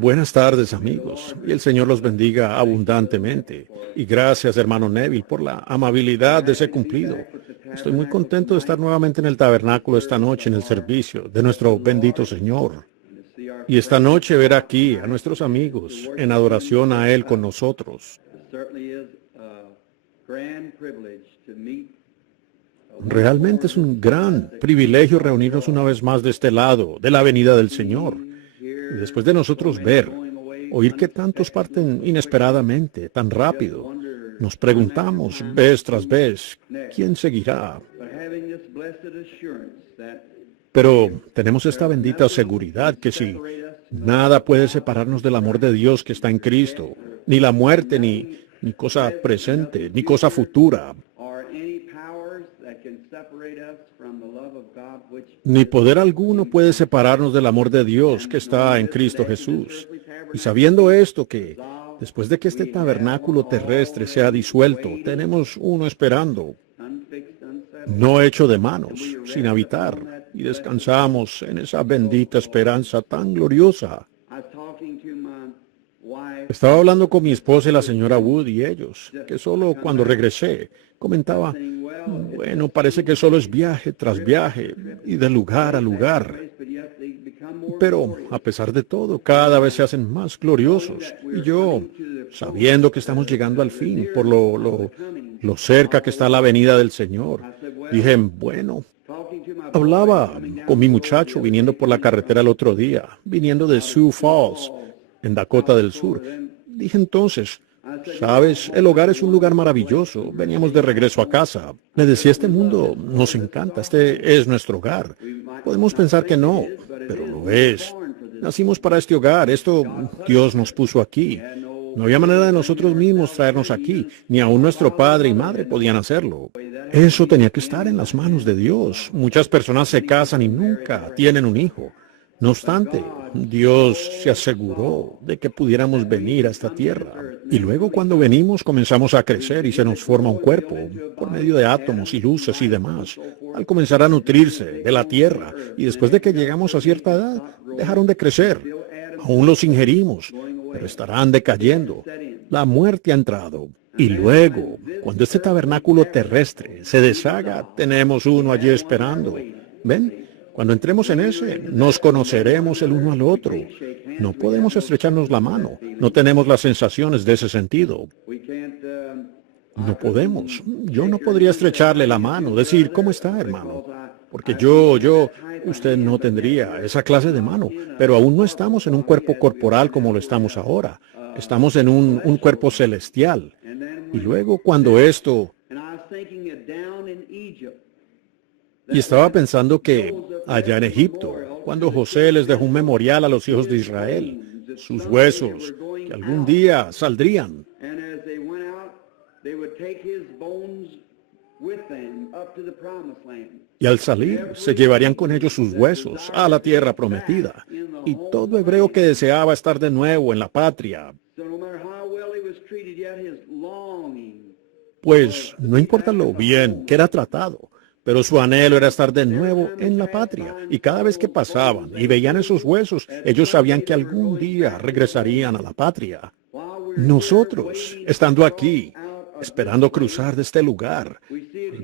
Buenas tardes, amigos, y el Señor los bendiga abundantemente. Y gracias, hermano Neville, por la amabilidad de ese cumplido. Estoy muy contento de estar nuevamente en el tabernáculo esta noche en el servicio de nuestro bendito Señor. Y esta noche ver aquí a nuestros amigos en adoración a Él con nosotros. Realmente es un gran privilegio reunirnos una vez más de este lado, de la venida del Señor. Y después de nosotros ver, oír que tantos parten inesperadamente, tan rápido, nos preguntamos vez tras vez, ¿quién seguirá? Pero tenemos esta bendita seguridad que si nada puede separarnos del amor de Dios que está en Cristo, ni la muerte, ni cosa presente, ni cosa futura, ni poder alguno puede separarnos del amor de Dios que está en Cristo Jesús. Y sabiendo esto que, después de que este tabernáculo terrestre sea disuelto, tenemos uno esperando, no hecho de manos, sin habitar, y descansamos en esa bendita esperanza tan gloriosa. Estaba hablando con mi esposa y la señora Wood y ellos, que solo cuando regresé comentaba, bueno, parece que solo es viaje tras viaje y de lugar a lugar. Pero a pesar de todo, cada vez se hacen más gloriosos. Y yo, sabiendo que estamos llegando al fin, por lo cerca que está la venida del Señor, dije, bueno, hablaba con mi muchacho viniendo por la carretera el otro día, viniendo de Sioux Falls, en Dakota del Sur. Dije entonces, sabes, el hogar es un lugar maravilloso. Veníamos de regreso a casa. Le decía, este mundo nos encanta, este es nuestro hogar. Podemos pensar que no, pero lo es. Nacimos para este hogar, esto Dios nos puso aquí. No había manera de nosotros mismos traernos aquí, ni aun nuestro padre y madre podían hacerlo. Eso tenía que estar en las manos de Dios. Muchas personas se casan y nunca tienen un hijo. No obstante, Dios se aseguró de que pudiéramos venir a esta tierra. Y luego cuando venimos comenzamos a crecer y se nos forma un cuerpo por medio de átomos y luces y demás. Al comenzar a nutrirse de la tierra y después de que llegamos a cierta edad, dejaron de crecer. Aún los ingerimos, pero estarán decayendo. La muerte ha entrado. Y luego, cuando este tabernáculo terrestre se deshaga, tenemos uno allí esperando. ¿Ven? Cuando entremos en ese, nos conoceremos el uno al otro. No podemos estrecharnos la mano. No tenemos las sensaciones de ese sentido. No podemos. Yo no podría estrecharle la mano, decir, ¿cómo está, hermano? Porque usted no tendría esa clase de mano. Pero aún no estamos en un cuerpo corporal como lo estamos ahora. Estamos en un cuerpo celestial. Y luego cuando esto... Y estaba pensando que allá en Egipto, cuando José les dejó un memorial a los hijos de Israel, sus huesos, que algún día saldrían. Y al salir, se llevarían con ellos sus huesos a la tierra prometida. Y todo hebreo que deseaba estar de nuevo en la patria, pues no importa lo bien que era tratado, pero su anhelo era estar de nuevo en la patria. Y cada vez que pasaban y veían esos huesos, ellos sabían que algún día regresarían a la patria. Nosotros, estando aquí, esperando cruzar de este lugar,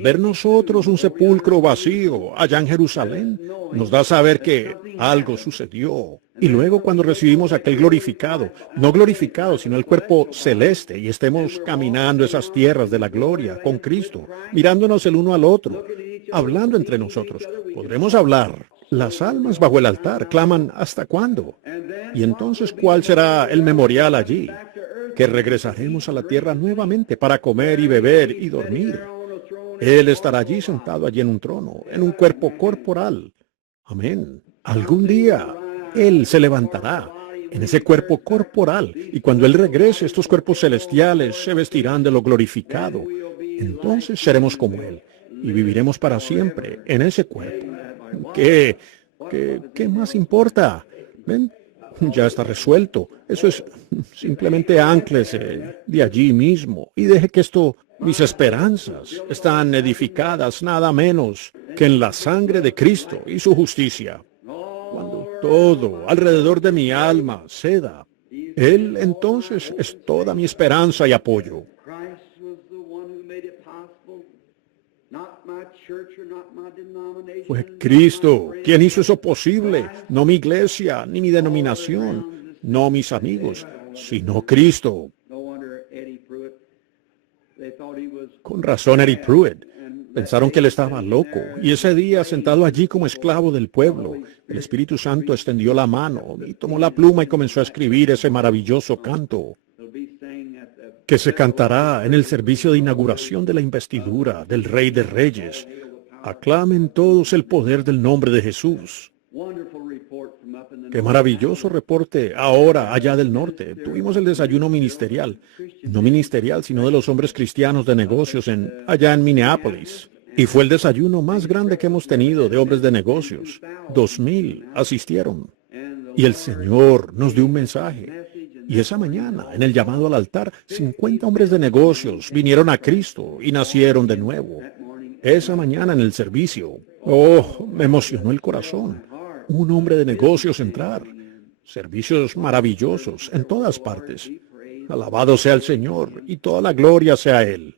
ver nosotros un sepulcro vacío allá en Jerusalén, nos da a saber que algo sucedió. Y luego cuando recibimos aquel glorificado, no glorificado, sino el cuerpo celeste, y estemos caminando esas tierras de la gloria con Cristo, mirándonos el uno al otro, hablando entre nosotros, podremos hablar. Las almas bajo el altar claman, ¿hasta cuándo? Y entonces, ¿cuál será el memorial allí? Que regresaremos a la tierra nuevamente para comer y beber y dormir. Él estará allí sentado allí en un trono, en un cuerpo corporal. Amén. Algún día Él se levantará en ese cuerpo corporal y cuando Él regrese, estos cuerpos celestiales se vestirán de lo glorificado. Entonces seremos como Él y viviremos para siempre en ese cuerpo. ¿Qué más importa? ¿Ven? Ya está resuelto. Eso es simplemente ánclese de allí mismo y deje que mis esperanzas están edificadas nada menos que en la sangre de Cristo y su justicia. Cuando todo alrededor de mi alma ceda Él entonces es toda mi esperanza y apoyo. Fue Cristo quien hizo eso posible, no mi iglesia, ni mi denominación, no mis amigos, sino Cristo. Con razón, Eddie Pruitt. Pensaron que él estaba loco, y ese día, sentado allí como esclavo del pueblo, el Espíritu Santo extendió la mano y tomó la pluma y comenzó a escribir ese maravilloso canto que se cantará en el servicio de inauguración de la investidura del Rey de Reyes. Aclamen todos el poder del nombre de Jesús. Qué maravilloso reporte ahora allá del norte. Tuvimos el desayuno ministerial, no ministerial, sino de los hombres cristianos de negocios allá en Minneapolis. Y fue el desayuno más grande que hemos tenido de hombres de negocios. 2,000 asistieron. Y el Señor nos dio un mensaje. Y esa mañana, en el llamado al altar, 50 hombres de negocios vinieron a Cristo y nacieron de nuevo. Esa mañana en el servicio, me emocionó el corazón. Un hombre de negocios entrar. Servicios maravillosos en todas partes. Alabado sea el Señor y toda la gloria sea a Él.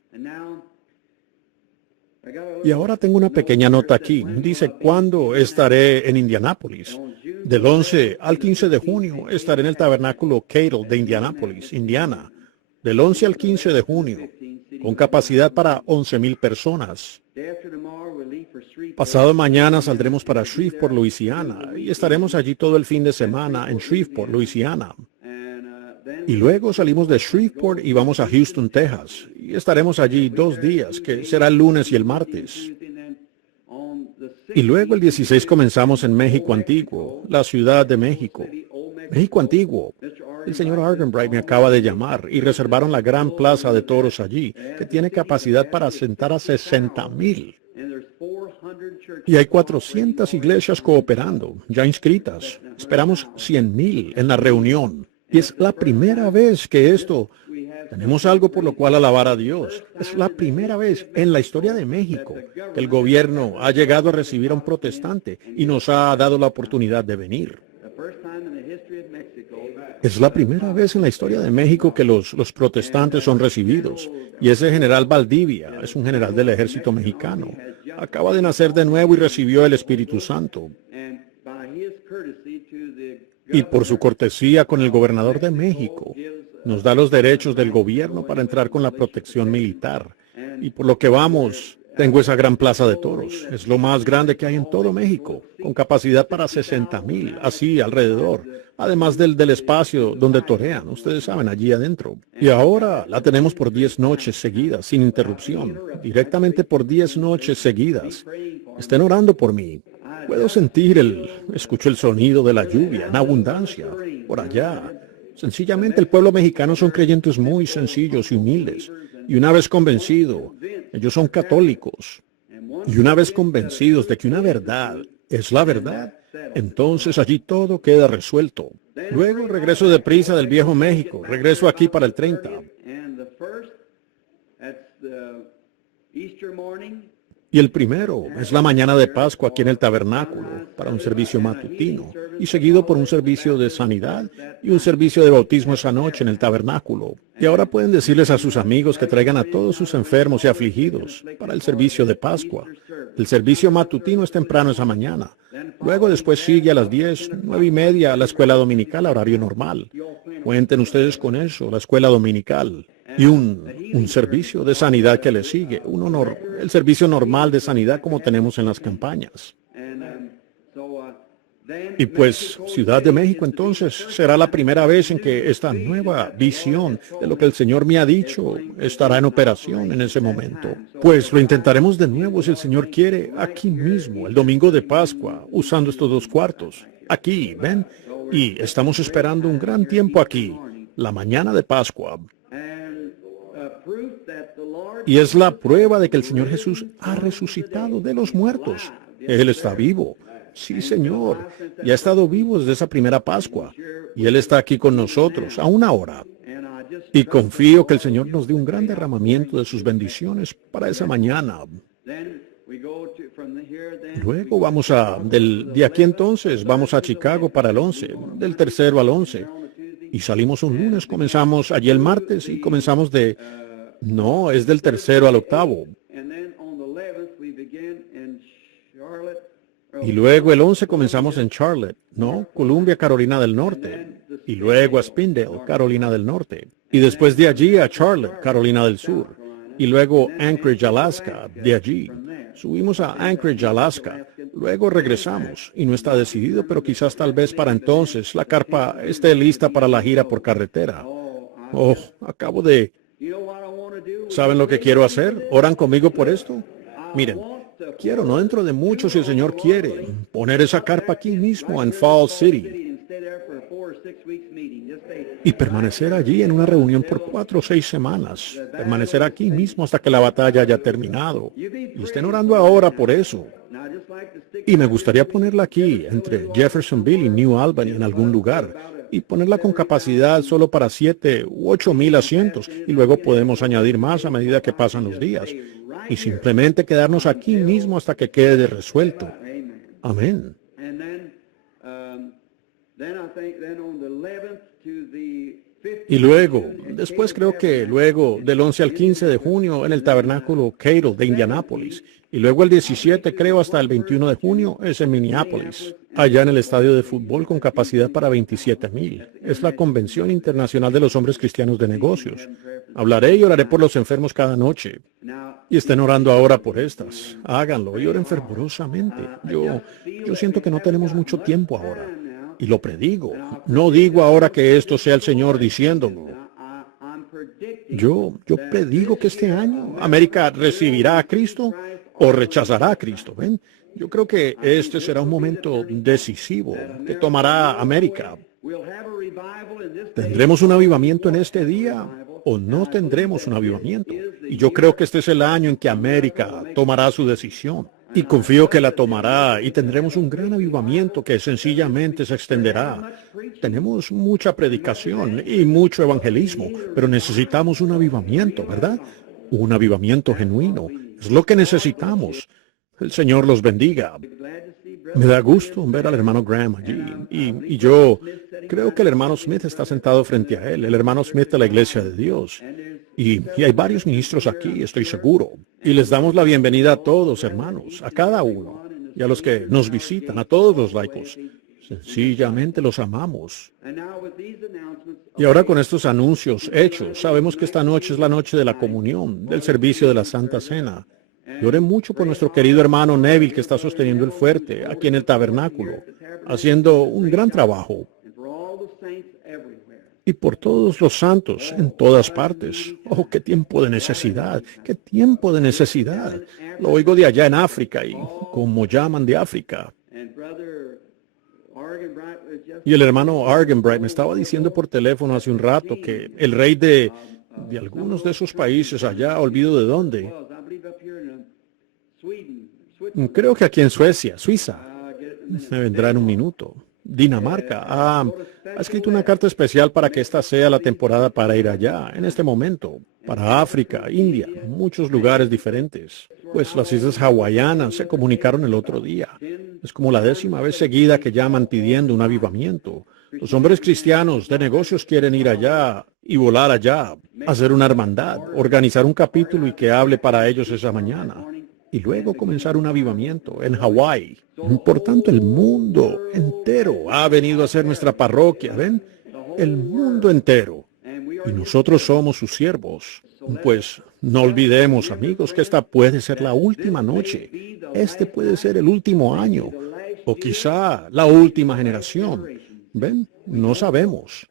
Y ahora tengo una pequeña nota aquí. Dice, ¿cuándo estaré en Indianápolis? Del 11 al 15 de junio estaré en el tabernáculo Cattle de Indianápolis, Indiana. Del 11 al 15 de junio, con capacidad para 11,000 personas. Pasado mañana saldremos para Shreveport, Luisiana, y estaremos allí todo el fin de semana en Shreveport, Luisiana. Y luego salimos de Shreveport y vamos a Houston, Texas, y estaremos allí 2 días, que será el lunes y el martes. Y luego el 16 comenzamos en México Antiguo, la Ciudad de México. México Antiguo. El señor Argenbright me acaba de llamar y reservaron la gran plaza de toros allí, que tiene capacidad para sentar a 60,000. Y hay 400 iglesias cooperando, ya inscritas. Esperamos 100,000 en la reunión. Y es la primera vez que tenemos algo por lo cual alabar a Dios. Es la primera vez en la historia de México que el gobierno ha llegado a recibir a un protestante y nos ha dado la oportunidad de venir. Es la primera vez en la historia de México que los protestantes son recibidos. Y ese general Valdivia es un general del ejército mexicano. Acaba de nacer de nuevo y recibió el Espíritu Santo. Y por su cortesía con el gobernador de México, nos da los derechos del gobierno para entrar con la protección militar. Y por lo que vamos, tengo esa gran plaza de toros. Es lo más grande que hay en todo México, con capacidad para 60,000, así alrededor. Además del espacio donde torean, ustedes saben, allí adentro. Y ahora la tenemos por 10 noches seguidas, sin interrupción. Directamente por 10 noches seguidas. Estén orando por mí. Puedo sentir escucho el sonido de la lluvia en abundancia por allá. Sencillamente el pueblo mexicano son creyentes muy sencillos y humildes. Y una vez convencido, ellos son católicos. Y una vez convencidos de que una verdad es la verdad, entonces allí todo queda resuelto. Luego regreso deprisa del viejo México. Regreso aquí para el 30. Y el primero es la mañana de Pascua aquí en el tabernáculo para un servicio matutino y seguido por un servicio de sanidad y un servicio de bautismo esa noche en el tabernáculo. Y ahora pueden decirles a sus amigos que traigan a todos sus enfermos y afligidos para el servicio de Pascua. El servicio matutino es temprano esa mañana. Luego después sigue a las 10, 9:30 la escuela dominical a horario normal. Cuenten ustedes con eso, la escuela dominical. Y un servicio de sanidad que le sigue, el servicio normal de sanidad como tenemos en las campañas. Y pues Ciudad de México entonces será la primera vez en que esta nueva visión de lo que el Señor me ha dicho estará en operación en ese momento. Pues lo intentaremos de nuevo si el Señor quiere aquí mismo, el domingo de Pascua, usando estos 2 cuartos. Aquí, ven, y estamos esperando un gran tiempo aquí, la mañana de Pascua. Y es la prueba de que el Señor Jesús ha resucitado de los muertos. Él está vivo. Sí, Señor. Y ha estado vivo desde esa primera Pascua. Y Él está aquí con nosotros, aún ahora. Y confío que el Señor nos dé un gran derramamiento de sus bendiciones para esa mañana. Luego de aquí entonces, vamos a Chicago para el 11, del 3 al 11. Y salimos un lunes, comenzamos allí el martes y comenzamos no, es del tercero al octavo. Y luego el 11 comenzamos en Charlotte, no, Columbia, Carolina del Norte. Y luego a Spindale, Carolina del Norte. Y después de allí a Charlotte, Carolina del Sur. Y luego Anchorage, Alaska, de allí. Subimos a Anchorage, Alaska. Luego regresamos. Y no está decidido, pero quizás tal vez para entonces la carpa esté lista para la gira por carretera. Oh, acabo de... ¿Saben lo que quiero hacer? ¿Oran conmigo por esto? Miren, quiero, no dentro de mucho, si el Señor quiere, poner esa carpa aquí mismo en Falls City y permanecer allí en una reunión por 4 o 6 semanas. Permanecer aquí mismo hasta que la batalla haya terminado. Y estén orando ahora por eso. Y me gustaría ponerla aquí, entre Jeffersonville y New Albany, en algún lugar. Y ponerla con capacidad solo para 7 u 8 mil asientos. Y luego podemos añadir más a medida que pasan los días. Y simplemente quedarnos aquí mismo hasta que quede resuelto. Amén. Y luego, después creo que luego del 11 al 15 de junio en el Tabernáculo Cattle de Indianápolis. Y luego el 17 creo hasta el 21 de junio es en Minneapolis, allá en el estadio de fútbol con capacidad para 27,000. Es la Convención Internacional de los Hombres Cristianos de Negocios. Hablaré y oraré por los enfermos cada noche. Y estén orando ahora por estas. Háganlo y oren fervorosamente. Yo siento que no tenemos mucho tiempo ahora. Y lo predigo. No digo ahora que esto sea el Señor diciéndolo. Yo predigo que este año América recibirá a Cristo o rechazará a Cristo. ¿Ven? Yo creo que este será un momento decisivo que tomará América. ¿Tendremos un avivamiento en este día o no tendremos un avivamiento? Y yo creo que este es el año en que América tomará su decisión. Y confío que la tomará y tendremos un gran avivamiento que sencillamente se extenderá. Tenemos mucha predicación y mucho evangelismo, pero necesitamos un avivamiento, ¿verdad? Un avivamiento genuino. Es lo que necesitamos. El Señor los bendiga. Me da gusto ver al hermano Graham allí. Y yo creo que el hermano Smith está sentado frente a él, el hermano Smith de la Iglesia de Dios. Y hay varios ministros aquí, estoy seguro. Y les damos la bienvenida a todos, hermanos, a cada uno. Y a los que nos visitan, a todos los laicos. Sencillamente los amamos. Y ahora con estos anuncios hechos, sabemos que esta noche es la noche de la comunión, del servicio de la Santa Cena. Y oré mucho por nuestro querido hermano Neville, que está sosteniendo el fuerte aquí en el tabernáculo, haciendo un gran trabajo. Y por todos los santos en todas partes. Oh, qué tiempo de necesidad, qué tiempo de necesidad. Lo oigo de allá en África y como llaman de África. Y el hermano Argenbright me estaba diciendo por teléfono hace un rato que el rey de algunos de esos países allá, olvido de dónde. Creo que aquí en Suecia, Suiza. Me vendrá en un minuto. Dinamarca ha escrito una carta especial para que esta sea la temporada para ir allá, en este momento, para África, India, muchos lugares diferentes. Pues las islas hawaianas se comunicaron el otro día. Es como la 10ª vez seguida que llaman pidiendo un avivamiento. Los hombres cristianos de negocios quieren ir allá y volar allá, hacer una hermandad, organizar un capítulo y que hable para ellos esa mañana. Y luego comenzar un avivamiento en Hawái. Por tanto, el mundo entero ha venido a ser nuestra parroquia, ¿ven? El mundo entero. Y nosotros somos sus siervos. Pues no olvidemos, amigos, que esta puede ser la última noche. Este puede ser el último año. O quizá la última generación. ¿Ven? No sabemos.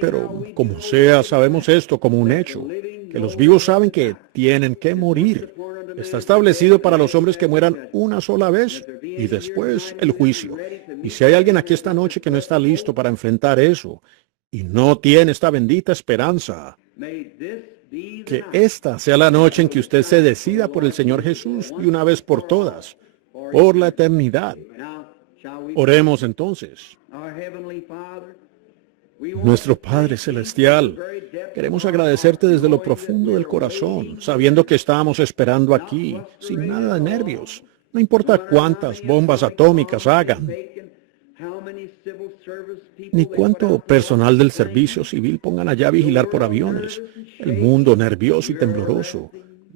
Pero como sea, sabemos esto como un hecho. Que los vivos saben que tienen que morir. Está establecido para los hombres que mueran una sola vez y después el juicio. Y si hay alguien aquí esta noche que no está listo para enfrentar eso y no tiene esta bendita esperanza, que esta sea la noche en que usted se decida por el Señor Jesús de una vez por todas, por la eternidad. Oremos entonces. Nuestro Padre Celestial, queremos agradecerte desde lo profundo del corazón, sabiendo que estábamos esperando aquí, sin nada de nervios. No importa cuántas bombas atómicas hagan, Ni cuánto personal del servicio civil pongan allá a vigilar por aviones. El mundo nervioso y tembloroso.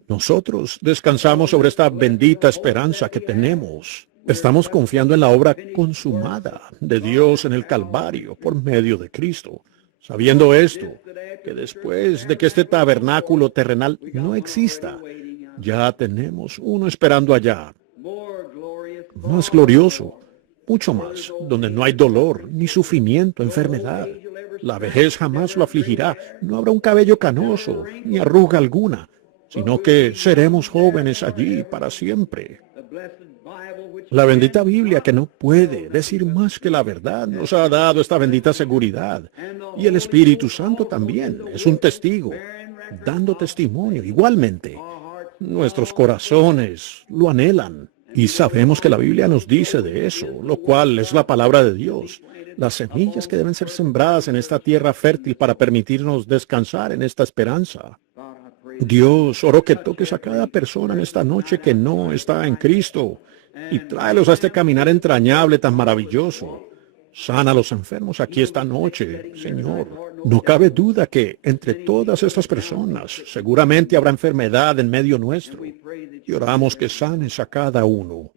Nosotros descansamos sobre esta bendita esperanza que tenemos. Estamos confiando en la obra consumada de Dios en el Calvario por medio de Cristo. Sabiendo esto, que después de que este tabernáculo terrenal no exista, ya tenemos uno esperando allá, más glorioso, mucho más, donde no hay dolor, ni sufrimiento, enfermedad. La vejez jamás lo afligirá, no habrá un cabello canoso, ni arruga alguna, sino que seremos jóvenes allí para siempre. La bendita Biblia, que no puede decir más que la verdad, nos ha dado esta bendita seguridad. Y el Espíritu Santo también es un testigo, dando testimonio igualmente. Nuestros corazones lo anhelan. Y sabemos que la Biblia nos dice de eso, lo cual es la palabra de Dios. Las semillas que deben ser sembradas en esta tierra fértil para permitirnos descansar en esta esperanza. Dios, oro que toques a cada persona en esta noche que no está en Cristo y tráelos a este caminar entrañable tan maravilloso. Sana a los enfermos aquí esta noche, Señor. No cabe duda que entre todas estas personas seguramente habrá enfermedad en medio nuestro. Y oramos que sanes a cada uno.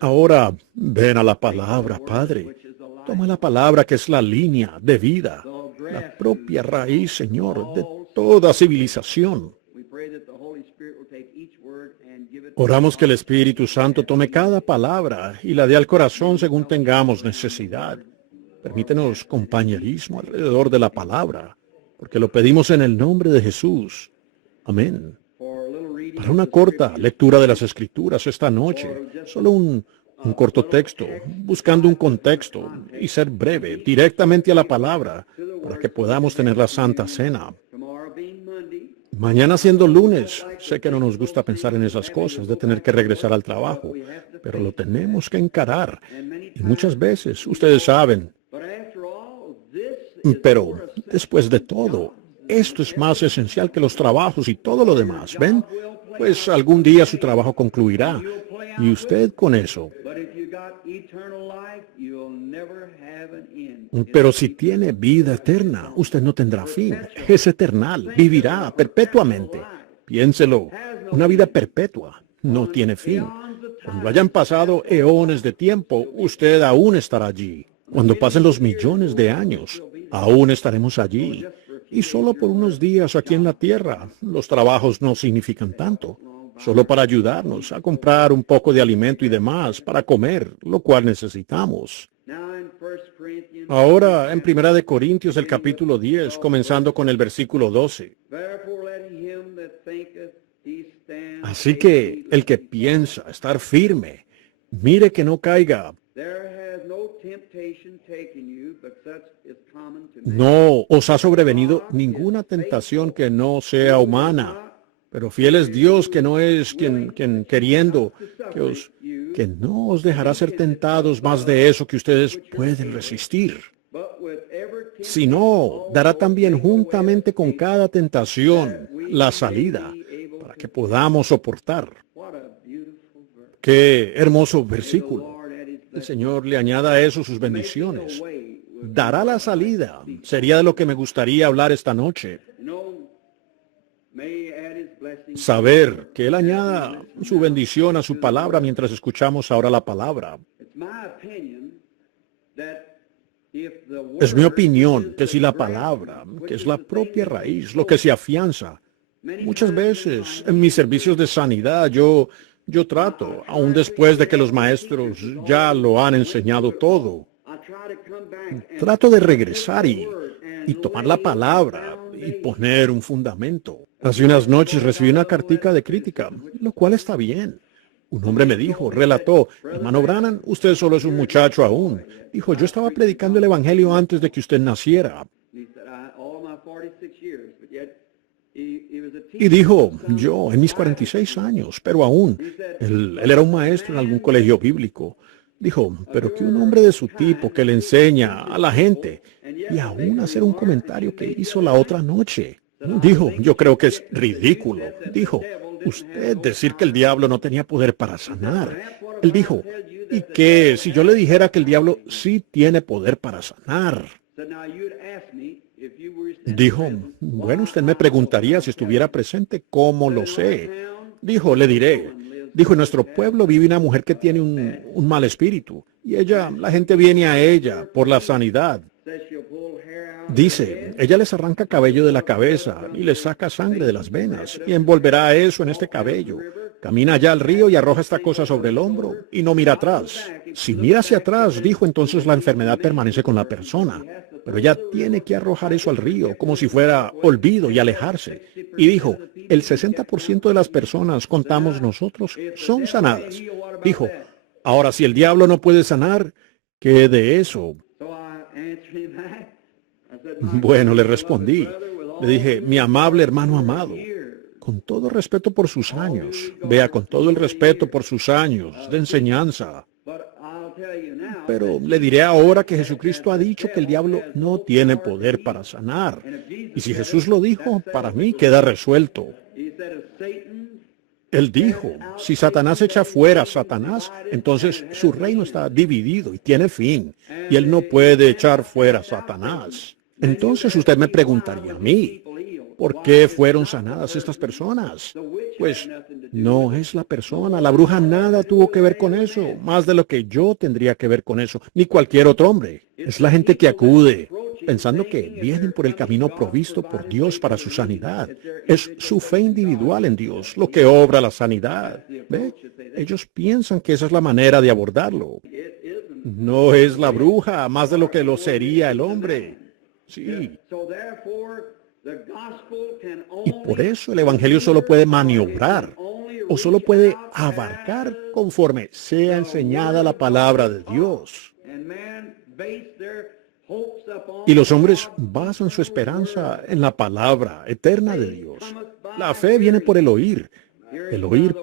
Ahora ven a la palabra, Padre. Toma la palabra que es la línea de vida, la propia raíz, Señor, de toda civilización. Oramos que el Espíritu Santo tome cada palabra y la dé al corazón según tengamos necesidad. Permítenos compañerismo alrededor de la palabra, porque lo pedimos en el nombre de Jesús. Amén. Para una corta lectura de las Escrituras esta noche, solo un corto texto, buscando un contexto y ser breve, directamente a la palabra, para que podamos tener la Santa Cena. Mañana siendo lunes, sé que no nos gusta pensar en esas cosas, de tener que regresar al trabajo, pero lo tenemos que encarar. Y muchas veces, ustedes saben, pero después de todo, esto es más esencial que los trabajos y todo lo demás, ¿ven? Pues algún día su trabajo concluirá, y usted con eso. Pero si tiene vida eterna, usted no tendrá fin. Es eternal, vivirá perpetuamente. Piénselo, una vida perpetua no tiene fin. Cuando hayan pasado eones de tiempo, usted aún estará allí. Cuando pasen los millones de años, aún estaremos allí. Y solo por unos días aquí en la tierra, los trabajos no significan tanto. Solo para ayudarnos a comprar un poco de alimento y demás para comer, lo cual necesitamos. Ahora, en Primera de Corintios, el capítulo 10, comenzando con el versículo 12. Así que el que piensa estar firme, mire que no caiga. No os ha sobrevenido ninguna tentación que no sea humana, pero fiel es Dios, que no es quien queriendo, que no os dejará ser tentados más de eso que ustedes pueden resistir, sino dará también juntamente con cada tentación la salida para que podamos soportar. Qué hermoso versículo. El Señor le añada a eso sus bendiciones. Dará la salida. Sería de lo que me gustaría hablar esta noche. Saber que Él añada su bendición a su palabra mientras escuchamos ahora la palabra. Es mi opinión que si la palabra, que es la propia raíz, lo que se afianza, muchas veces en mis servicios de sanidad yo trato, aun después de que los maestros ya lo han enseñado todo, trato de regresar y tomar la palabra y poner un fundamento. Hace unas noches recibí una cartica de crítica, lo cual está bien. Un hombre me dijo, relató, hermano Branham, usted solo es un muchacho aún. Dijo, yo estaba predicando el evangelio antes de que usted naciera. Y dijo, yo en mis 46 años, pero aún, él era un maestro en algún colegio bíblico. Dijo, pero que un hombre de su tipo que le enseña a la gente y aún hacer un comentario que hizo la otra noche. Dijo, yo creo que es ridículo. Dijo, usted decir que el diablo no tenía poder para sanar. Él dijo, ¿y qué si yo le dijera que el diablo sí tiene poder para sanar? Dijo, bueno, usted me preguntaría si estuviera presente, ¿cómo lo sé? Dijo, le diré. Dijo, en nuestro pueblo vive una mujer que tiene un mal espíritu, y la gente viene a ella por la sanidad. Dice, ella les arranca cabello de la cabeza y les saca sangre de las venas y envolverá eso en este cabello. Camina allá al río y arroja esta cosa sobre el hombro y no mira atrás. Si mira hacia atrás, dijo, entonces la enfermedad permanece con la persona. Pero ella tiene que arrojar eso al río como si fuera olvido y alejarse. Y dijo, el 60% de las personas, contamos nosotros, son sanadas. Dijo, ahora si el diablo no puede sanar, ¿qué de eso? Bueno, le respondí. Le dije, mi amable hermano amado, con todo respeto por sus años, vea, con todo el respeto por sus años de enseñanza, pero le diré ahora que Jesucristo ha dicho que el diablo no tiene poder para sanar. Y si Jesús lo dijo, para mí queda resuelto. Él dijo, si Satanás echa fuera a Satanás, entonces su reino está dividido y tiene fin, y él no puede echar fuera a Satanás. Entonces usted me preguntaría a mí, ¿por qué fueron sanadas estas personas? Pues no es la persona, la bruja nada tuvo que ver con eso, más de lo que yo tendría que ver con eso, ni cualquier otro hombre. Es la gente que acude, pensando que vienen por el camino provisto por Dios para su sanidad. Es su fe individual en Dios lo que obra la sanidad. ¿Ve? Ellos piensan que esa es la manera de abordarlo. No es la bruja, más de lo que lo sería el hombre. Sí. Y por eso el Evangelio solo puede maniobrar o solo puede abarcar conforme sea enseñada la palabra de Dios. Y los hombres basan su esperanza en la palabra eterna de Dios. La fe viene por el oír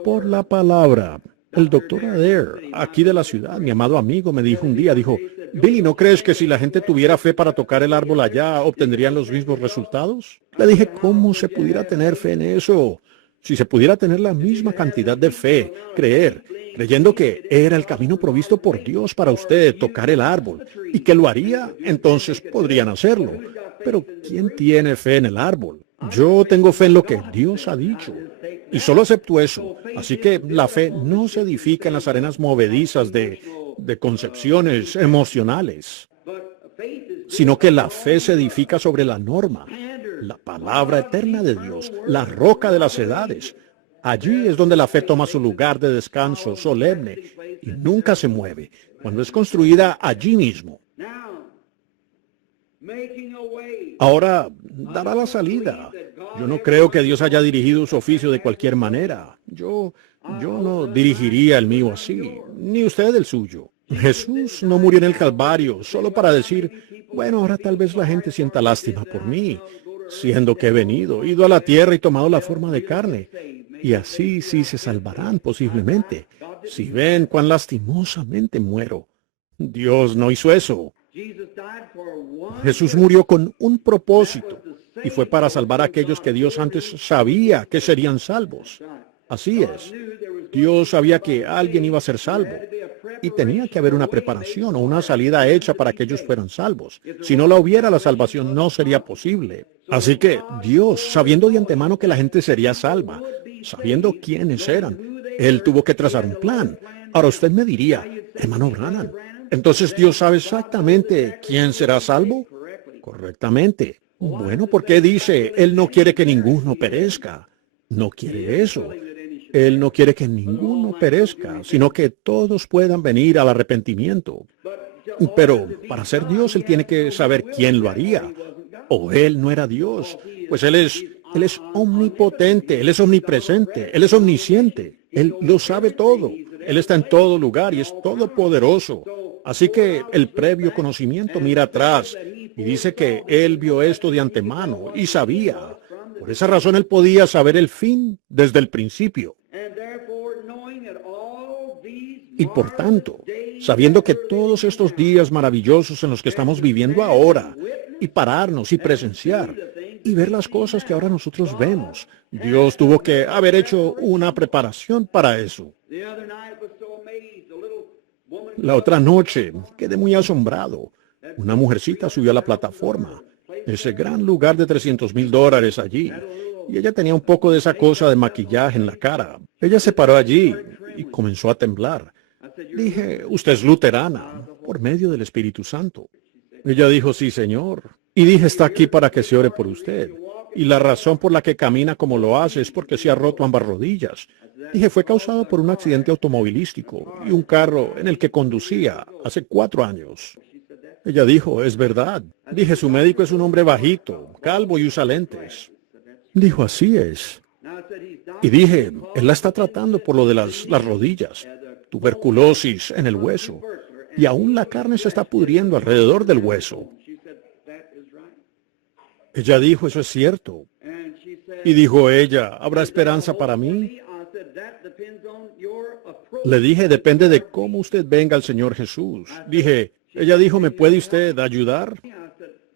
por la palabra. El doctor Adair, aquí de la ciudad, mi amado amigo, me dijo un día, dijo, Billy, ¿no crees que si la gente tuviera fe para tocar el árbol allá, obtendrían los mismos resultados? Le dije, ¿cómo se pudiera tener fe en eso? Si se pudiera tener la misma cantidad de fe, creyendo que era el camino provisto por Dios para usted tocar el árbol, y que lo haría, entonces podrían hacerlo. Pero ¿quién tiene fe en el árbol? Yo tengo fe en lo que Dios ha dicho. Y solo acepto eso. Así que la fe no se edifica en las arenas movedizas de concepciones emocionales, sino que la fe se edifica sobre la norma, la palabra eterna de Dios, la roca de las edades. Allí es donde la fe toma su lugar de descanso solemne y nunca se mueve, cuando es construida allí mismo. Ahora dará la salida. Yo no creo que Dios haya dirigido su oficio de cualquier manera. Yo no dirigiría el mío así, ni usted el suyo. Jesús no murió en el Calvario solo para decir, bueno, ahora tal vez la gente sienta lástima por mí, siendo que he venido, ido a la tierra y tomado la forma de carne. Y así sí se salvarán posiblemente, si ven cuán lastimosamente muero. Dios no hizo eso. Jesús murió con un propósito, y fue para salvar a aquellos que Dios antes sabía que serían salvos. Así es. Dios sabía que alguien iba a ser salvo, y tenía que haber una preparación o una salida hecha para que ellos fueran salvos. Si no la hubiera, la salvación no sería posible. Así que Dios, sabiendo de antemano que la gente sería salva, sabiendo quiénes eran, Él tuvo que trazar un plan. Ahora usted me diría, hermano Branham, entonces Dios sabe exactamente quién será salvo. Correctamente. Bueno, ¿por qué dice, Él no quiere que ninguno perezca? No quiere eso. Él no quiere que ninguno perezca, sino que todos puedan venir al arrepentimiento. Pero para ser Dios, Él tiene que saber quién lo haría. O Él no era Dios, pues Él es omnipotente, Él es omnipresente, Él es omnisciente. Él lo sabe todo. Él está en todo lugar y es todopoderoso. Así que el previo conocimiento mira atrás y dice que Él vio esto de antemano y sabía. Por esa razón Él podía saber el fin desde el principio. Y por tanto, sabiendo que todos estos días maravillosos en los que estamos viviendo ahora, y pararnos y presenciar, y ver las cosas que ahora nosotros vemos. Dios tuvo que haber hecho una preparación para eso. La otra noche quedé muy asombrado. Una mujercita subió a la plataforma, ese gran lugar de $300,000 allí, y ella tenía un poco de esa cosa de maquillaje en la cara. Ella se paró allí y comenzó a temblar. Dije, usted es luterana, por medio del Espíritu Santo. Ella dijo, sí, señor. Y dije, está aquí para que se ore por usted. Y la razón por la que camina como lo hace es porque se ha roto ambas rodillas. Dije, fue causado por un accidente automovilístico y un carro en el que conducía hace 4 años. Ella dijo, es verdad. Dije, su médico es un hombre bajito, calvo y usa lentes. Dijo, así es. Y dije, él la está tratando por lo de las rodillas, tuberculosis en el hueso, y aún la carne se está pudriendo alrededor del hueso. Ella dijo, eso es cierto. Y dijo ella, ¿habrá esperanza para mí? Le dije, depende de cómo usted venga al Señor Jesús. Ella dijo, ¿me puede usted ayudar?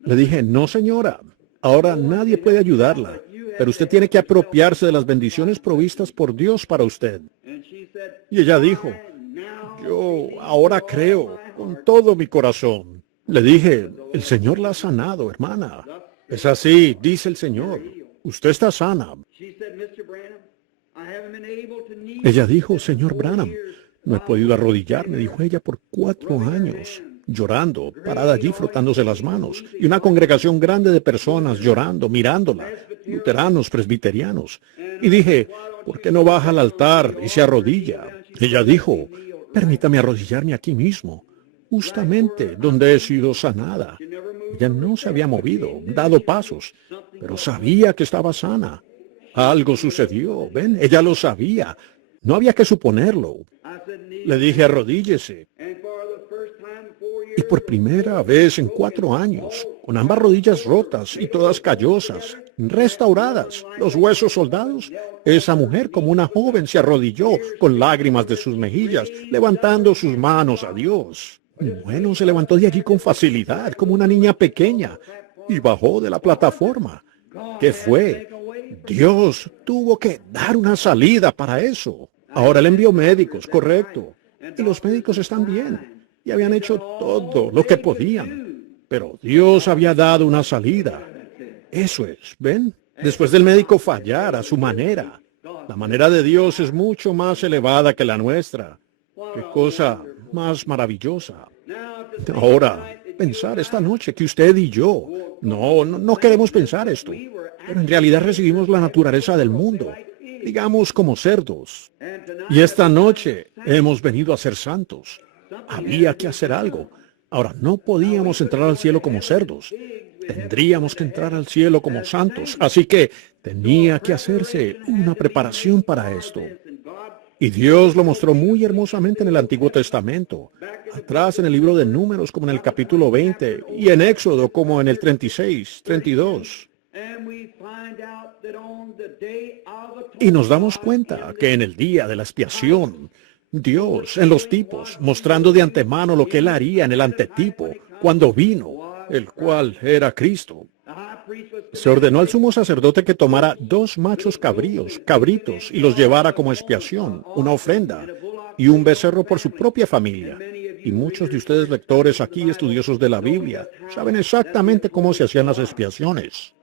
Le dije, no, señora. Ahora nadie puede ayudarla, pero usted tiene que apropiarse de las bendiciones provistas por Dios para usted. Y ella dijo, yo ahora creo con todo mi corazón. Le dije, el Señor la ha sanado, hermana. Es así, dice el Señor. Usted está sana. Ella dijo, señor Branham, no he podido arrodillarme, dijo ella, por 4 años, llorando, parada allí frotándose las manos, y una congregación grande de personas llorando, mirándola, luteranos, presbiterianos. Y dije, ¿por qué no baja al altar y se arrodilla? Ella dijo, permítame arrodillarme aquí mismo, justamente donde he sido sanada. Ella no se había movido, dado pasos, pero sabía que estaba sana. Algo sucedió, ven, ella lo sabía. No había que suponerlo. Le dije, arrodíllese. Y por primera vez en 4 años, con ambas rodillas rotas y todas callosas, restauradas, los huesos soldados, esa mujer como una joven se arrodilló con lágrimas de sus mejillas, levantando sus manos a Dios. Bueno, se levantó de allí con facilidad, como una niña pequeña, y bajó de la plataforma. ¿Qué fue? Dios tuvo que dar una salida para eso. Ahora le envió médicos, correcto. Y los médicos están bien. Y habían hecho todo lo que podían. Pero Dios había dado una salida. Eso es, ¿ven? Después del médico fallar a su manera. La manera de Dios es mucho más elevada que la nuestra. Qué cosa más maravillosa. Ahora, pensar esta noche que usted y yo, no queremos pensar esto, pero en realidad recibimos la naturaleza del mundo, digamos como cerdos. Y esta noche hemos venido a ser santos. Había que hacer algo. Ahora, no podíamos entrar al cielo como cerdos. Tendríamos que entrar al cielo como santos. Así que tenía que hacerse una preparación para esto. Y Dios lo mostró muy hermosamente en el Antiguo Testamento, atrás en el libro de Números como en el capítulo 20 y en Éxodo como en el 36, 32. Y nos damos cuenta que en el día de la expiación, Dios, en los tipos, mostrando de antemano lo que Él haría en el antetipo, cuando vino, el cual era Cristo, se ordenó al sumo sacerdote que tomara 2 machos cabritos, y los llevara como expiación, una ofrenda, y un becerro por su propia familia. Y muchos de ustedes lectores aquí, estudiosos de la Biblia, saben exactamente cómo se hacían las expiaciones.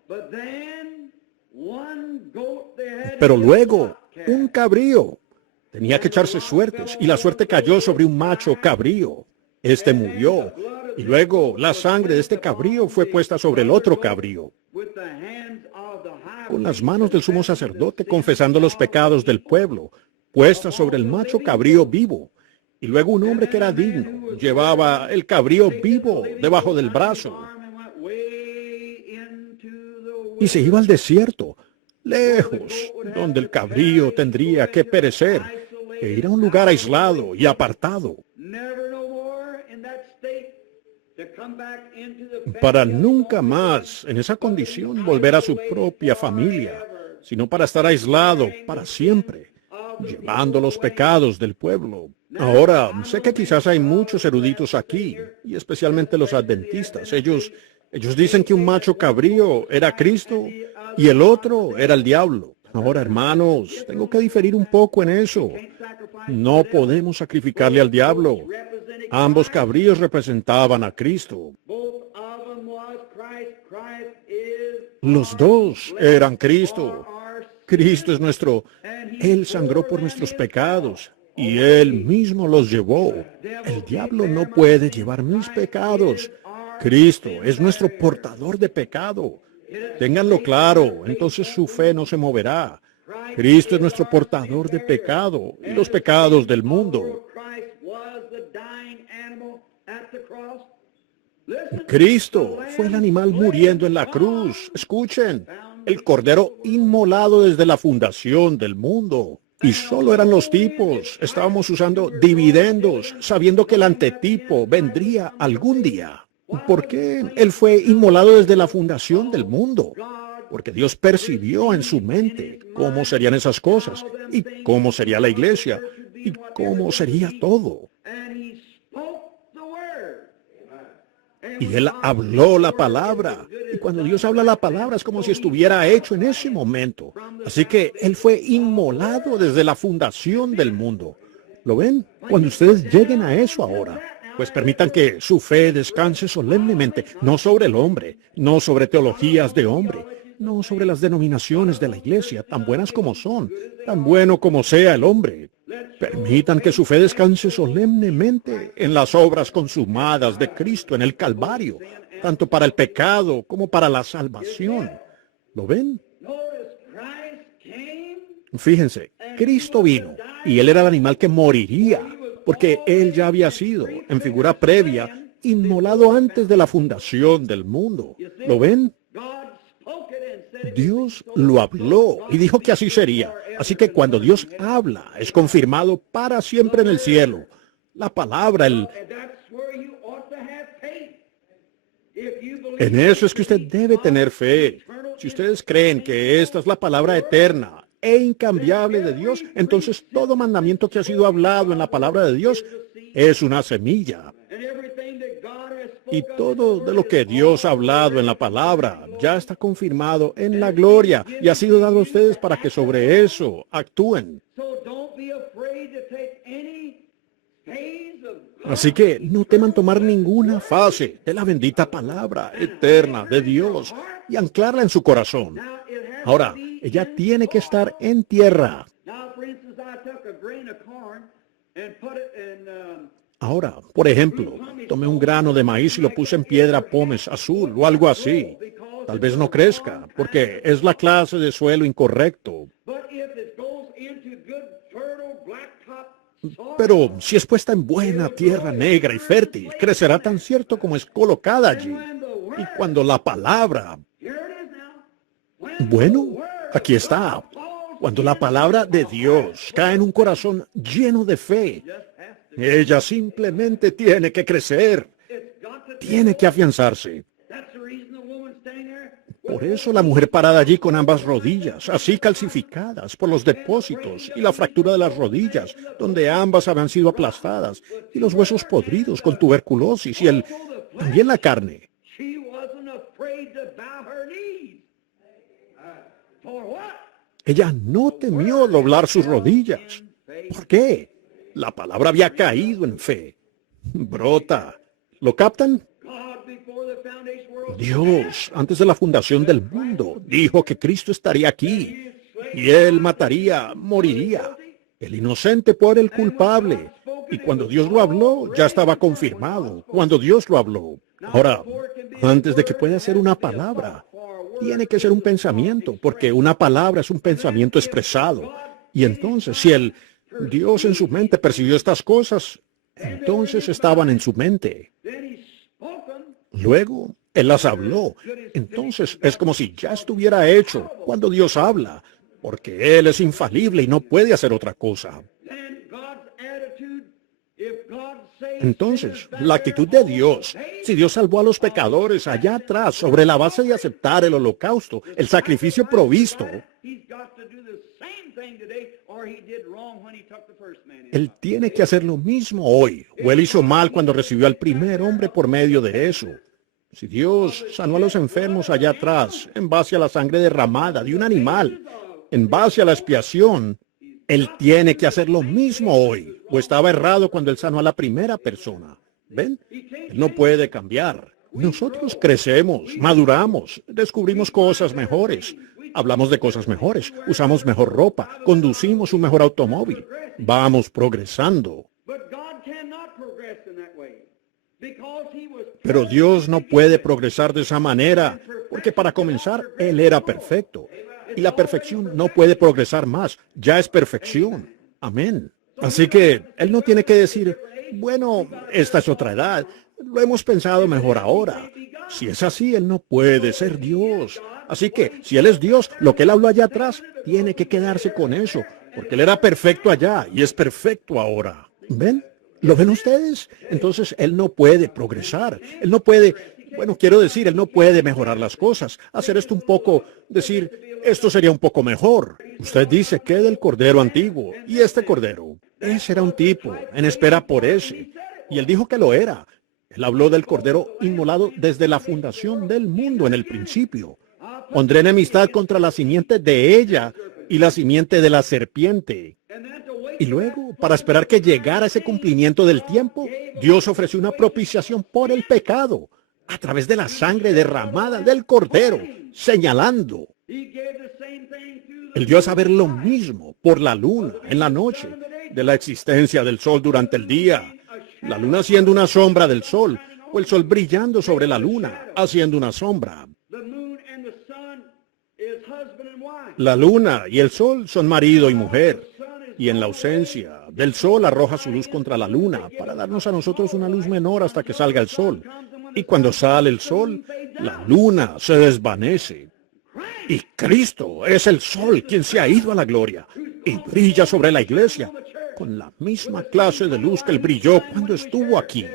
Pero luego, un cabrío tenía que echarse suertes, y la suerte cayó sobre un macho cabrío. Este murió, y luego la sangre de este cabrío fue puesta sobre el otro cabrío, con las manos del sumo sacerdote confesando los pecados del pueblo, puestas sobre el macho cabrío vivo. Y luego un hombre que era digno llevaba el cabrío vivo debajo del brazo y se iba al desierto, lejos, donde el cabrío tendría que perecer, e ir a un lugar aislado y apartado, para nunca más, en esa condición, volver a su propia familia, sino para estar aislado para siempre, llevando los pecados del pueblo. Ahora, sé que quizás hay muchos eruditos aquí, y especialmente los adventistas. Ellos Ellos dicen que un macho cabrío era Cristo y el otro era el diablo. Ahora, hermanos, tengo que diferir un poco en eso. No podemos sacrificarle al diablo. Ambos cabríos representaban a Cristo. Los dos eran Cristo. Cristo es nuestro. Él sangró por nuestros pecados y Él mismo los llevó. El diablo no puede llevar mis pecados. Cristo es nuestro portador de pecado. Ténganlo claro, entonces su fe no se moverá. Cristo es nuestro portador de pecado y los pecados del mundo. Cristo fue el animal muriendo en la cruz. Escuchen, el cordero inmolado desde la fundación del mundo. Y solo eran los tipos. Estábamos usando dividendos, sabiendo que el antetipo vendría algún día. ¿Por qué Él fue inmolado desde la fundación del mundo? Porque Dios percibió en su mente cómo serían esas cosas, y cómo sería la iglesia, y cómo sería todo. Y Él habló la palabra. Y cuando Dios habla la palabra es como si estuviera hecho en ese momento. Así que Él fue inmolado desde la fundación del mundo. ¿Lo ven? Cuando ustedes lleguen a eso ahora, pues permitan que su fe descanse solemnemente, no sobre el hombre, no sobre teologías de hombre, no sobre las denominaciones de la iglesia, tan buenas como son, tan bueno como sea el hombre. Permitan que su fe descanse solemnemente en las obras consumadas de Cristo en el Calvario, tanto para el pecado como para la salvación. ¿Lo ven? Fíjense, Cristo vino y Él era el animal que moriría, porque Él ya había sido, en figura previa, inmolado antes de la fundación del mundo. ¿Lo ven? Dios lo habló y dijo que así sería. Así que cuando Dios habla, es confirmado para siempre en el cielo. La palabra, en eso es que usted debe tener fe. Si ustedes creen que esta es la palabra eterna e incambiable de Dios, entonces todo mandamiento que ha sido hablado en la palabra de Dios es una semilla. Y todo de lo que Dios ha hablado en la palabra ya está confirmado en la gloria y ha sido dado a ustedes para que sobre eso actúen. Así que no teman tomar ninguna fase de la bendita palabra eterna de Dios y anclarla en su corazón. Ahora, ella tiene que estar en tierra. Ahora, por ejemplo, tomé un grano de maíz y lo puse en piedra pómez azul o algo así. Tal vez no crezca, porque es la clase de suelo incorrecto. Pero si es puesta en buena tierra negra y fértil, crecerá tan cierto como es colocada allí. Y cuando la palabra... Bueno, aquí está. Cuando la palabra de Dios cae en un corazón lleno de fe, ella simplemente tiene que crecer, tiene que afianzarse. Por eso la mujer parada allí con ambas rodillas, así calcificadas por los depósitos y la fractura de las rodillas, donde ambas habían sido aplastadas, y los huesos podridos con tuberculosis y también la carne. Ella no temió doblar sus rodillas. ¿Por qué? La palabra había caído en fe. Brota. ¿Lo captan? Dios, antes de la fundación del mundo, dijo que Cristo estaría aquí y Él mataría, moriría. El inocente por el culpable. Y cuando Dios lo habló, ya estaba confirmado. Cuando Dios lo habló. Ahora, antes de que pueda ser una palabra, tiene que ser un pensamiento, porque una palabra es un pensamiento expresado. Y entonces, si Dios en su mente percibió estas cosas, entonces estaban en su mente. Luego, Él las habló. Entonces, es como si ya estuviera hecho cuando Dios habla, porque Él es infalible y no puede hacer otra cosa. Entonces, la actitud de Dios, si Dios salvó a los pecadores allá atrás sobre la base de aceptar el holocausto, el sacrificio provisto, Él tiene que hacer lo mismo hoy, o Él hizo mal cuando recibió al primer hombre por medio de eso. Si Dios sanó a los enfermos allá atrás, en base a la sangre derramada de un animal, en base a la expiación, Él tiene que hacer lo mismo hoy. O estaba errado cuando Él sanó a la primera persona. ¿Ven? Él no puede cambiar. Nosotros crecemos, maduramos, descubrimos cosas mejores, hablamos de cosas mejores, usamos mejor ropa, conducimos un mejor automóvil. Vamos progresando. Pero Dios no puede progresar de esa manera, porque para comenzar, Él era perfecto. Y la perfección no puede progresar más, ya es perfección. Amén. Así que Él no tiene que decir, bueno, esta es otra edad, lo hemos pensado mejor ahora. Si es así, Él no puede ser Dios. Así que, si Él es Dios, lo que Él habló allá atrás, tiene que quedarse con eso, porque Él era perfecto allá y es perfecto ahora. ¿Ven? ¿Lo ven ustedes? Entonces Él no puede progresar. Él no puede, bueno, quiero decir, Él no puede mejorar las cosas. Hacer esto un poco, decir, esto sería un poco mejor. Usted dice que del cordero antiguo. Y este cordero, ese era un tipo, en espera por ese. Y Él dijo que lo era. Él habló del cordero inmolado desde la fundación del mundo en el principio. Pondré enemistad contra la simiente de ella y la simiente de la serpiente. Y luego, para esperar que llegara ese cumplimiento del tiempo, Dios ofreció una propiciación por el pecado a través de la sangre derramada del cordero, señalando. Él dio a saber lo mismo por la luna en la noche, de la existencia del sol durante el día, la luna siendo una sombra del sol, o el sol brillando sobre la luna, haciendo una sombra. La luna y el sol son marido y mujer, y en la ausencia del sol arroja su luz contra la luna para darnos a nosotros una luz menor hasta que salga el sol. Y cuando sale el sol, la luna se desvanece. Y Cristo es el sol quien se ha ido a la gloria y brilla sobre la iglesia con la misma clase de luz que él brilló cuando estuvo aquí.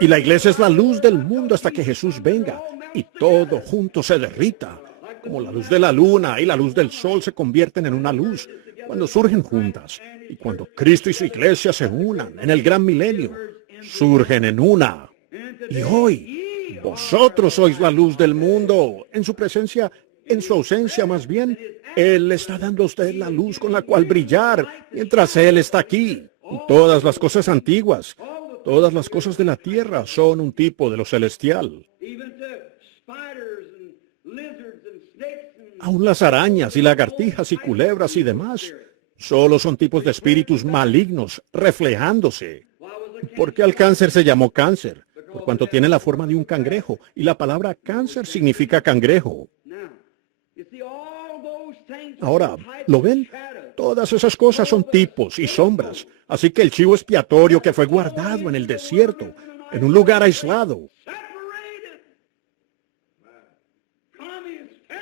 Y la iglesia es la luz del mundo hasta que Jesús venga y todo junto se derrita. Como la luz de la luna y la luz del sol se convierten en una luz cuando surgen juntas. Y cuando Cristo y su iglesia se unan en el gran milenio, surgen en una. Y hoy, vosotros sois la luz del mundo. En su presencia, en su ausencia más bien, Él está dando a usted la luz con la cual brillar mientras Él está aquí. Y todas las cosas antiguas, todas las cosas de la tierra son un tipo de lo celestial. Aún las arañas y lagartijas y culebras y demás solo son tipos de espíritus malignos reflejándose. ¿Por qué al cáncer se llamó cáncer? Por cuanto tiene la forma de un cangrejo, y la palabra cáncer significa cangrejo. Ahora, ¿lo ven? Todas esas cosas son tipos y sombras. Así que el chivo expiatorio que fue guardado en el desierto, en un lugar aislado,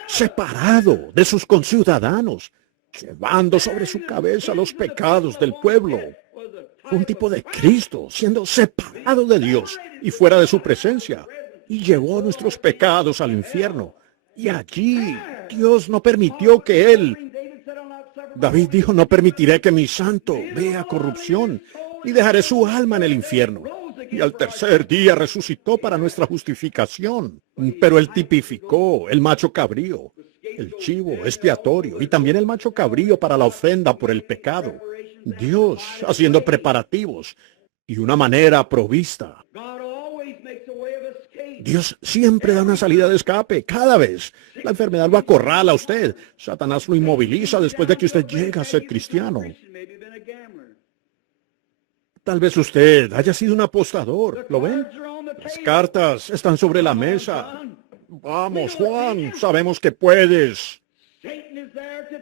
separado de sus conciudadanos, llevando sobre su cabeza los pecados del pueblo. Un tipo de Cristo siendo separado de Dios y fuera de su presencia, y llevó nuestros pecados al infierno. Y allí Dios no permitió que Él... David dijo, no permitiré que mi santo vea corrupción, y dejaré su alma en el infierno. Y al tercer día resucitó para nuestra justificación. Pero Él tipificó el macho cabrío, el chivo expiatorio, y también el macho cabrío para la ofrenda por el pecado. Dios haciendo preparativos y una manera provista. Dios siempre da una salida de escape, cada vez. La enfermedad lo acorrala a usted. Satanás lo inmoviliza después de que usted llega a ser cristiano. Tal vez usted haya sido un apostador, ¿lo ven? Las cartas están sobre la mesa. Vamos, Juan, sabemos que puedes.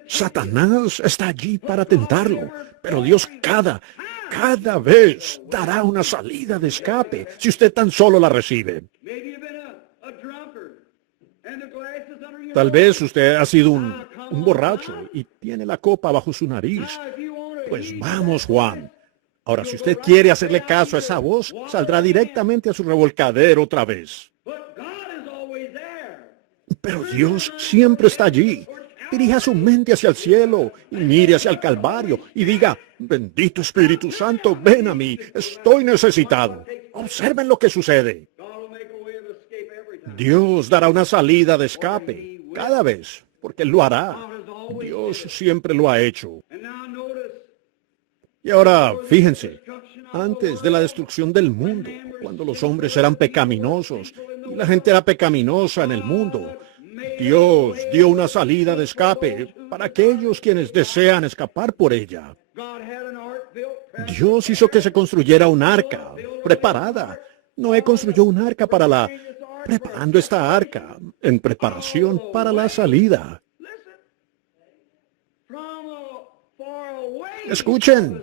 Satanás está allí para tentarlo, pero Dios cada vez dará una salida de escape si usted tan solo la recibe. Tal vez usted ha sido un borracho y tiene la copa bajo su nariz. Pues vamos, Juan. Ahora, si usted quiere hacerle caso a esa voz, saldrá directamente a su revolcadero otra vez. Pero Dios siempre está allí. Dirija su mente hacia el cielo y mire hacia el Calvario y diga, bendito Espíritu Santo, ven a mí, estoy necesitado. Observen lo que sucede. Dios dará una salida de escape cada vez, porque Él lo hará. Dios siempre lo ha hecho. Y ahora, fíjense, antes de la destrucción del mundo, cuando los hombres eran pecaminosos y la gente era pecaminosa en el mundo, Dios dio una salida de escape para aquellos quienes desean escapar por ella. Dios hizo que se construyera un arca preparada. Noé construyó un arca preparando esta arca en preparación para la salida. Escuchen,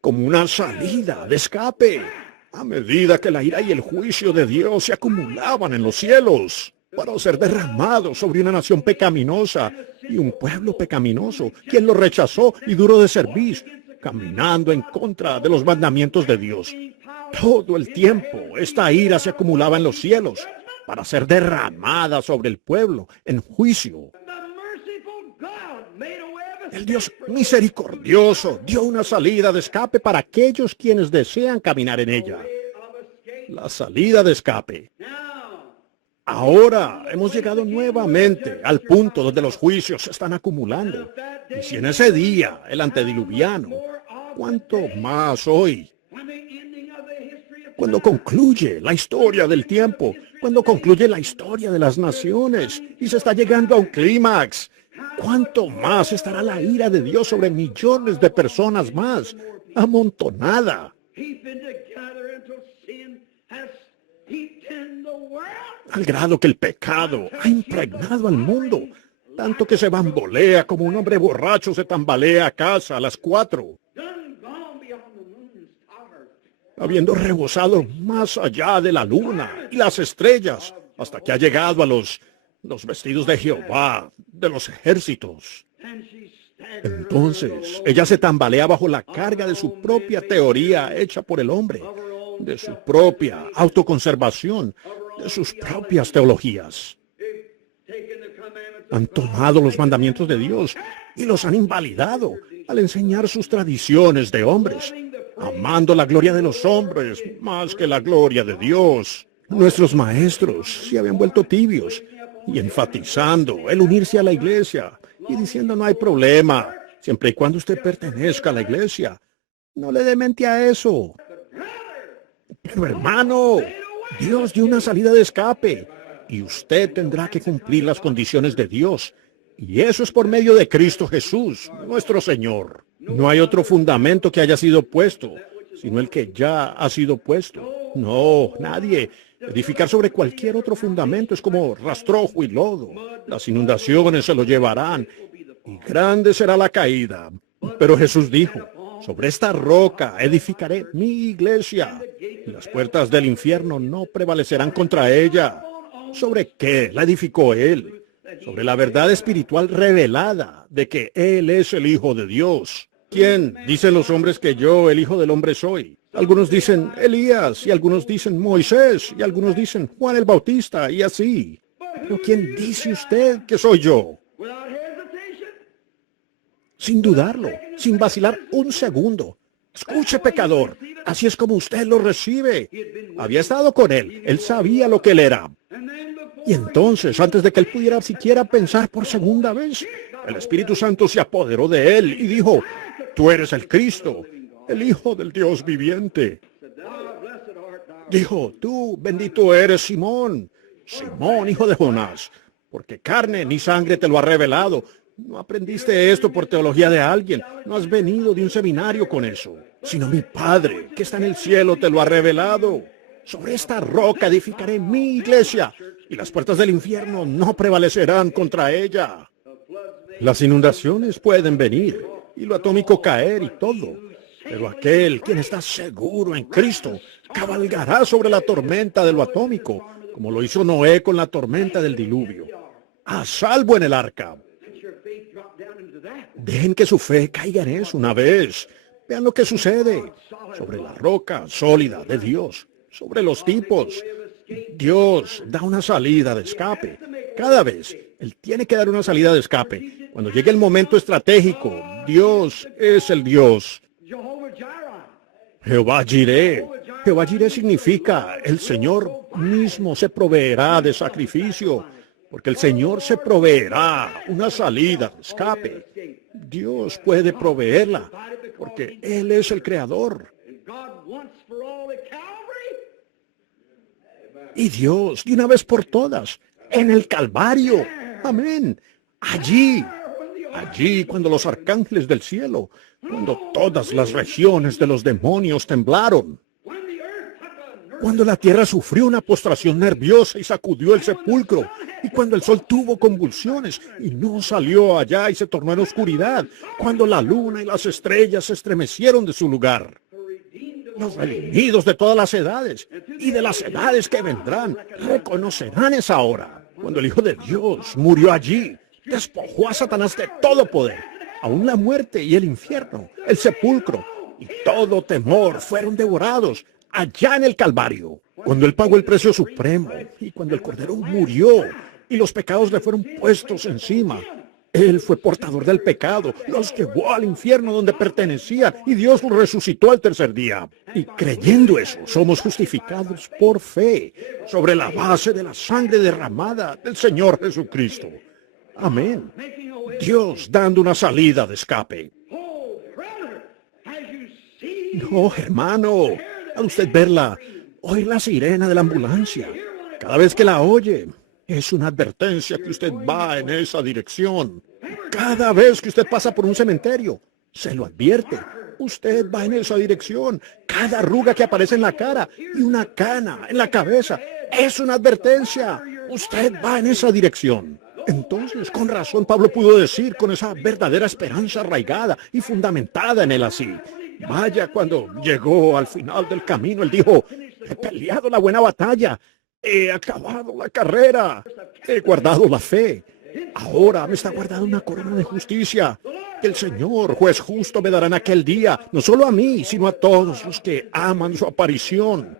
como una salida de escape, a medida que la ira y el juicio de Dios se acumulaban en los cielos para ser derramados sobre una nación pecaminosa y un pueblo pecaminoso, quien lo rechazó y duro de servir, caminando en contra de los mandamientos de Dios. Todo el tiempo esta ira se acumulaba en los cielos para ser derramada sobre el pueblo en juicio. El Dios misericordioso dio una salida de escape para aquellos quienes desean caminar en ella. La salida de escape. Ahora hemos llegado nuevamente al punto donde los juicios se están acumulando. Y si en ese día, el antediluviano, ¿cuánto más hoy? Cuando concluye la historia del tiempo, cuando concluye la historia de las naciones y se está llegando a un clímax, ¿cuánto más estará la ira de Dios sobre millones de personas más, amontonada? Al grado que el pecado ha impregnado al mundo, tanto que se bambolea como un hombre borracho se tambalea a casa a las 4, habiendo rebosado más allá de la luna y las estrellas, hasta que ha llegado a los vestidos de Jehová, de los ejércitos. Entonces, ella se tambalea bajo la carga de su propia teoría hecha por el hombre, de su propia autoconservación, de sus propias teologías. Han tomado los mandamientos de Dios y los han invalidado al enseñar sus tradiciones de hombres, amando la gloria de los hombres más que la gloria de Dios. Nuestros maestros se habían vuelto tibios y enfatizando el unirse a la iglesia y diciendo no hay problema, siempre y cuando usted pertenezca a la iglesia. No le dé mente a eso. Pero hermano, Dios dio una salida de escape y usted tendrá que cumplir las condiciones de Dios. Y eso es por medio de Cristo Jesús, nuestro Señor. No hay otro fundamento que haya sido puesto, sino el que ya ha sido puesto. No, nadie. Edificar sobre cualquier otro fundamento es como rastrojo y lodo. Las inundaciones se lo llevarán y grande será la caída. Pero Jesús dijo, sobre esta roca edificaré mi iglesia y las puertas del infierno no prevalecerán contra ella. ¿Sobre qué la edificó Él? Sobre la verdad espiritual revelada de que Él es el Hijo de Dios. ¿Quién dicen los hombres que yo, el Hijo del Hombre, soy? Algunos dicen Elías, y algunos dicen Moisés, y algunos dicen Juan el Bautista, y así. ¿Pero quién dice usted que soy yo? Sin dudarlo, sin vacilar un segundo. Escuche, pecador, así es como usted lo recibe. Había estado con él, él sabía lo que él era. Y entonces, antes de que él pudiera siquiera pensar por segunda vez, el Espíritu Santo se apoderó de él y dijo, tú eres el Cristo, el Hijo del Dios viviente. Dijo, tú bendito eres Simón, Simón, hijo de Jonás, porque carne ni sangre te lo ha revelado. No aprendiste esto por teología de alguien, no has venido de un seminario con eso, sino mi Padre, que está en el cielo, te lo ha revelado. Sobre esta roca edificaré mi iglesia, y las puertas del infierno no prevalecerán contra ella. Las inundaciones pueden venir, y lo atómico caer y todo, pero aquel quien está seguro en Cristo cabalgará sobre la tormenta de lo atómico, como lo hizo Noé con la tormenta del diluvio, a salvo en el arca. Dejen que su fe caiga en eso una vez. Vean lo que sucede sobre la roca sólida de Dios, sobre los tipos. Dios da una salida de escape. Cada vez Él tiene que dar una salida de escape. Cuando llegue el momento estratégico, Dios es el Dios. Jehová Jireh, Jehová Jireh significa el Señor mismo se proveerá de sacrificio, porque el Señor se proveerá una salida de escape. Dios puede proveerla, porque Él es el Creador. Y Dios, de una vez por todas, en el Calvario. Amén. Allí cuando los arcángeles del cielo, cuando todas las regiones de los demonios temblaron, cuando la tierra sufrió una postración nerviosa y sacudió el sepulcro, y cuando el sol tuvo convulsiones y no salió allá y se tornó en oscuridad, cuando la luna y las estrellas se estremecieron de su lugar. Los redimidos de todas las edades y de las edades que vendrán reconocerán esa hora, cuando el Hijo de Dios murió allí, despojó a Satanás de todo poder, aún la muerte y el infierno, el sepulcro y todo temor fueron devorados allá en el Calvario, cuando Él pagó el precio supremo y cuando el Cordero murió y los pecados le fueron puestos encima. Él fue portador del pecado, los llevó al infierno donde pertenecían y Dios lo resucitó al tercer día. Y creyendo eso, somos justificados por fe, sobre la base de la sangre derramada del Señor Jesucristo. Amén. Dios dando una salida de escape. No, hermano, al usted verla, oír la sirena de la ambulancia, cada vez que la oye, es una advertencia que usted va en esa dirección. Cada vez que usted pasa por un cementerio, se lo advierte. Usted va en esa dirección. Cada arruga que aparece en la cara y una cana en la cabeza es una advertencia. Usted va en esa dirección. Entonces, con razón, Pablo pudo decir con esa verdadera esperanza arraigada y fundamentada en él así. Vaya, cuando llegó al final del camino, él dijo, he peleado la buena batalla. He acabado la carrera, he guardado la fe. Ahora me está guardando una corona de justicia que el Señor, juez justo, me dará en aquel día, no solo a mí, sino a todos los que aman su aparición.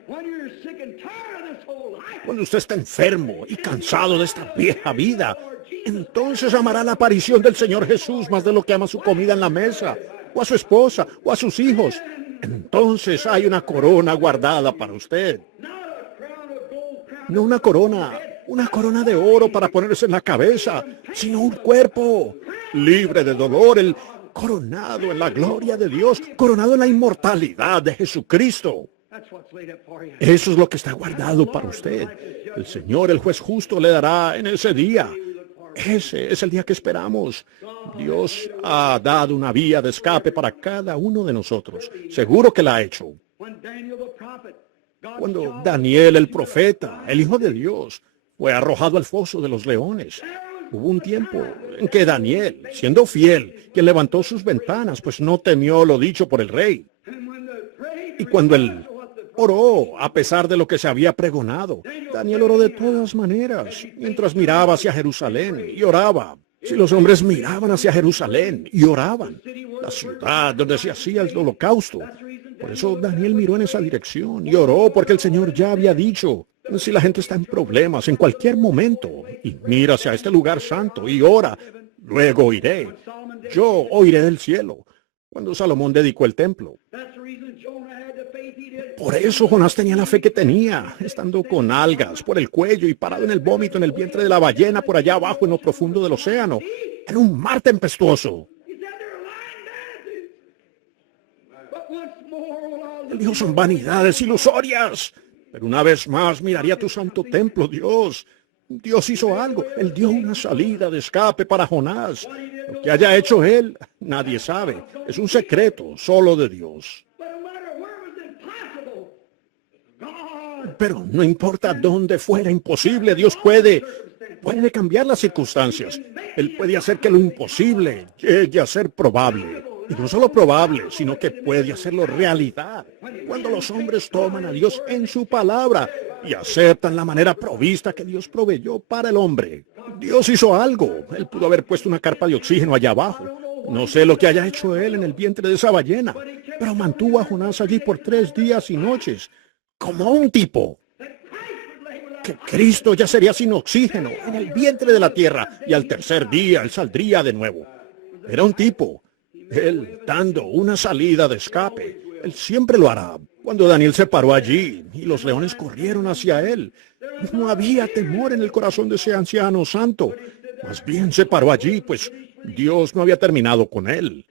Cuando usted está enfermo y cansado de esta vieja vida, entonces amará la aparición del Señor Jesús más de lo que ama su comida en la mesa, o a su esposa, o a sus hijos. Entonces hay una corona guardada para usted. No una corona de oro para ponerse en la cabeza, sino un cuerpo libre de dolor, el coronado en la gloria de Dios, coronado en la inmortalidad de Jesucristo. Eso es lo que está guardado para usted. El Señor, el juez justo, le dará en ese día. Ese es el día que esperamos. Dios ha dado una vía de escape para cada uno de nosotros. Seguro que la ha hecho. Cuando Daniel el profeta, el Hijo de Dios, fue arrojado al foso de los leones, hubo un tiempo en que Daniel, siendo fiel, quien levantó sus ventanas, pues no temió lo dicho por el rey. Y cuando él oró, a pesar de lo que se había pregonado, Daniel oró de todas maneras, mientras miraba hacia Jerusalén y oraba. Si los hombres miraban hacia Jerusalén y oraban, la ciudad donde se hacía el holocausto. Por eso Daniel miró en esa dirección y oró, porque el Señor ya había dicho, si la gente está en problemas en cualquier momento y mira hacia este lugar santo y ora, luego oiré. Yo oiré del cielo. Cuando Salomón dedicó el templo. Por eso Jonás tenía la fe que tenía, estando con algas por el cuello y parado en el vómito en el vientre de la ballena por allá abajo en lo profundo del océano, en un mar tempestuoso. Él dijo, son vanidades ilusorias, pero una vez más miraría tu santo templo, Dios. Dios hizo algo, Él dio una salida de escape para Jonás. Lo que haya hecho Él, nadie sabe, es un secreto solo de Dios. Pero no importa dónde fuera imposible, Dios puede cambiar las circunstancias. Él puede hacer que lo imposible llegue a ser probable. Y no solo probable, sino que puede hacerlo realidad. Cuando los hombres toman a Dios en su palabra y aceptan la manera provista que Dios proveyó para el hombre. Dios hizo algo. Él pudo haber puesto una carpa de oxígeno allá abajo. No sé lo que haya hecho Él en el vientre de esa ballena, pero mantuvo a Jonás allí por 3 días y noches. Como un tipo. Que Cristo ya sería sin oxígeno en el vientre de la tierra y al tercer día Él saldría de nuevo. Era un tipo. Él dando una salida de escape. Él siempre lo hará. Cuando Daniel se paró allí y los leones corrieron hacia él, no había temor en el corazón de ese anciano santo. Más bien se paró allí, pues Dios no había terminado con él.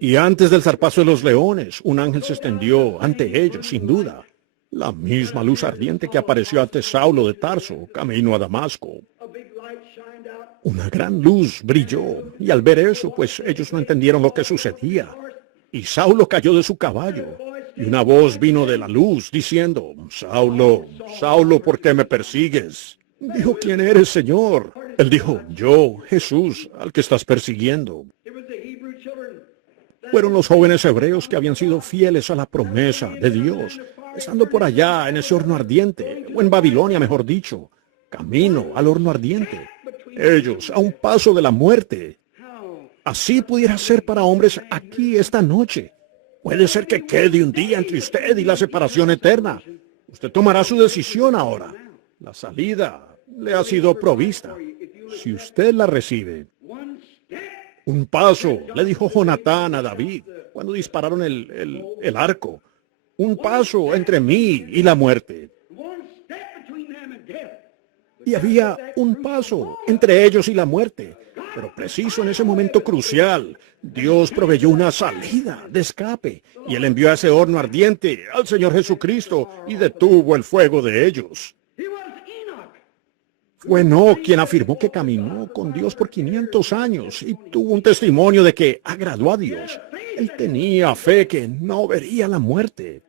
Y antes del zarpazo de los leones, un ángel se extendió ante ellos, sin duda. La misma luz ardiente que apareció ante Saulo de Tarso, camino a Damasco. Una gran luz brilló, y al ver eso, pues ellos no entendieron lo que sucedía. Y Saulo cayó de su caballo, y una voz vino de la luz, diciendo, Saulo, Saulo, ¿por qué me persigues? Dijo, ¿quién eres, Señor? Él dijo, yo, Jesús, al que estás persiguiendo. Fueron los jóvenes hebreos que habían sido fieles a la promesa de Dios, estando por allá en ese horno ardiente, o en Babilonia, mejor dicho, camino al horno ardiente. Ellos, a un paso de la muerte. Así pudiera ser para hombres aquí esta noche. Puede ser que quede un día entre usted y la separación eterna. Usted tomará su decisión ahora. La salida le ha sido provista, si usted la recibe. Un paso, le dijo Jonatán a David cuando dispararon el arco. Un paso entre mí y la muerte. Y había un paso entre ellos y la muerte. Pero preciso en ese momento crucial, Dios proveyó una salida de escape. Y Él envió a ese horno ardiente al Señor Jesucristo y detuvo el fuego de ellos. Fue Enoc quien afirmó que caminó con Dios por 500 años y tuvo un testimonio de que agradó a Dios. Él tenía fe que no vería la muerte.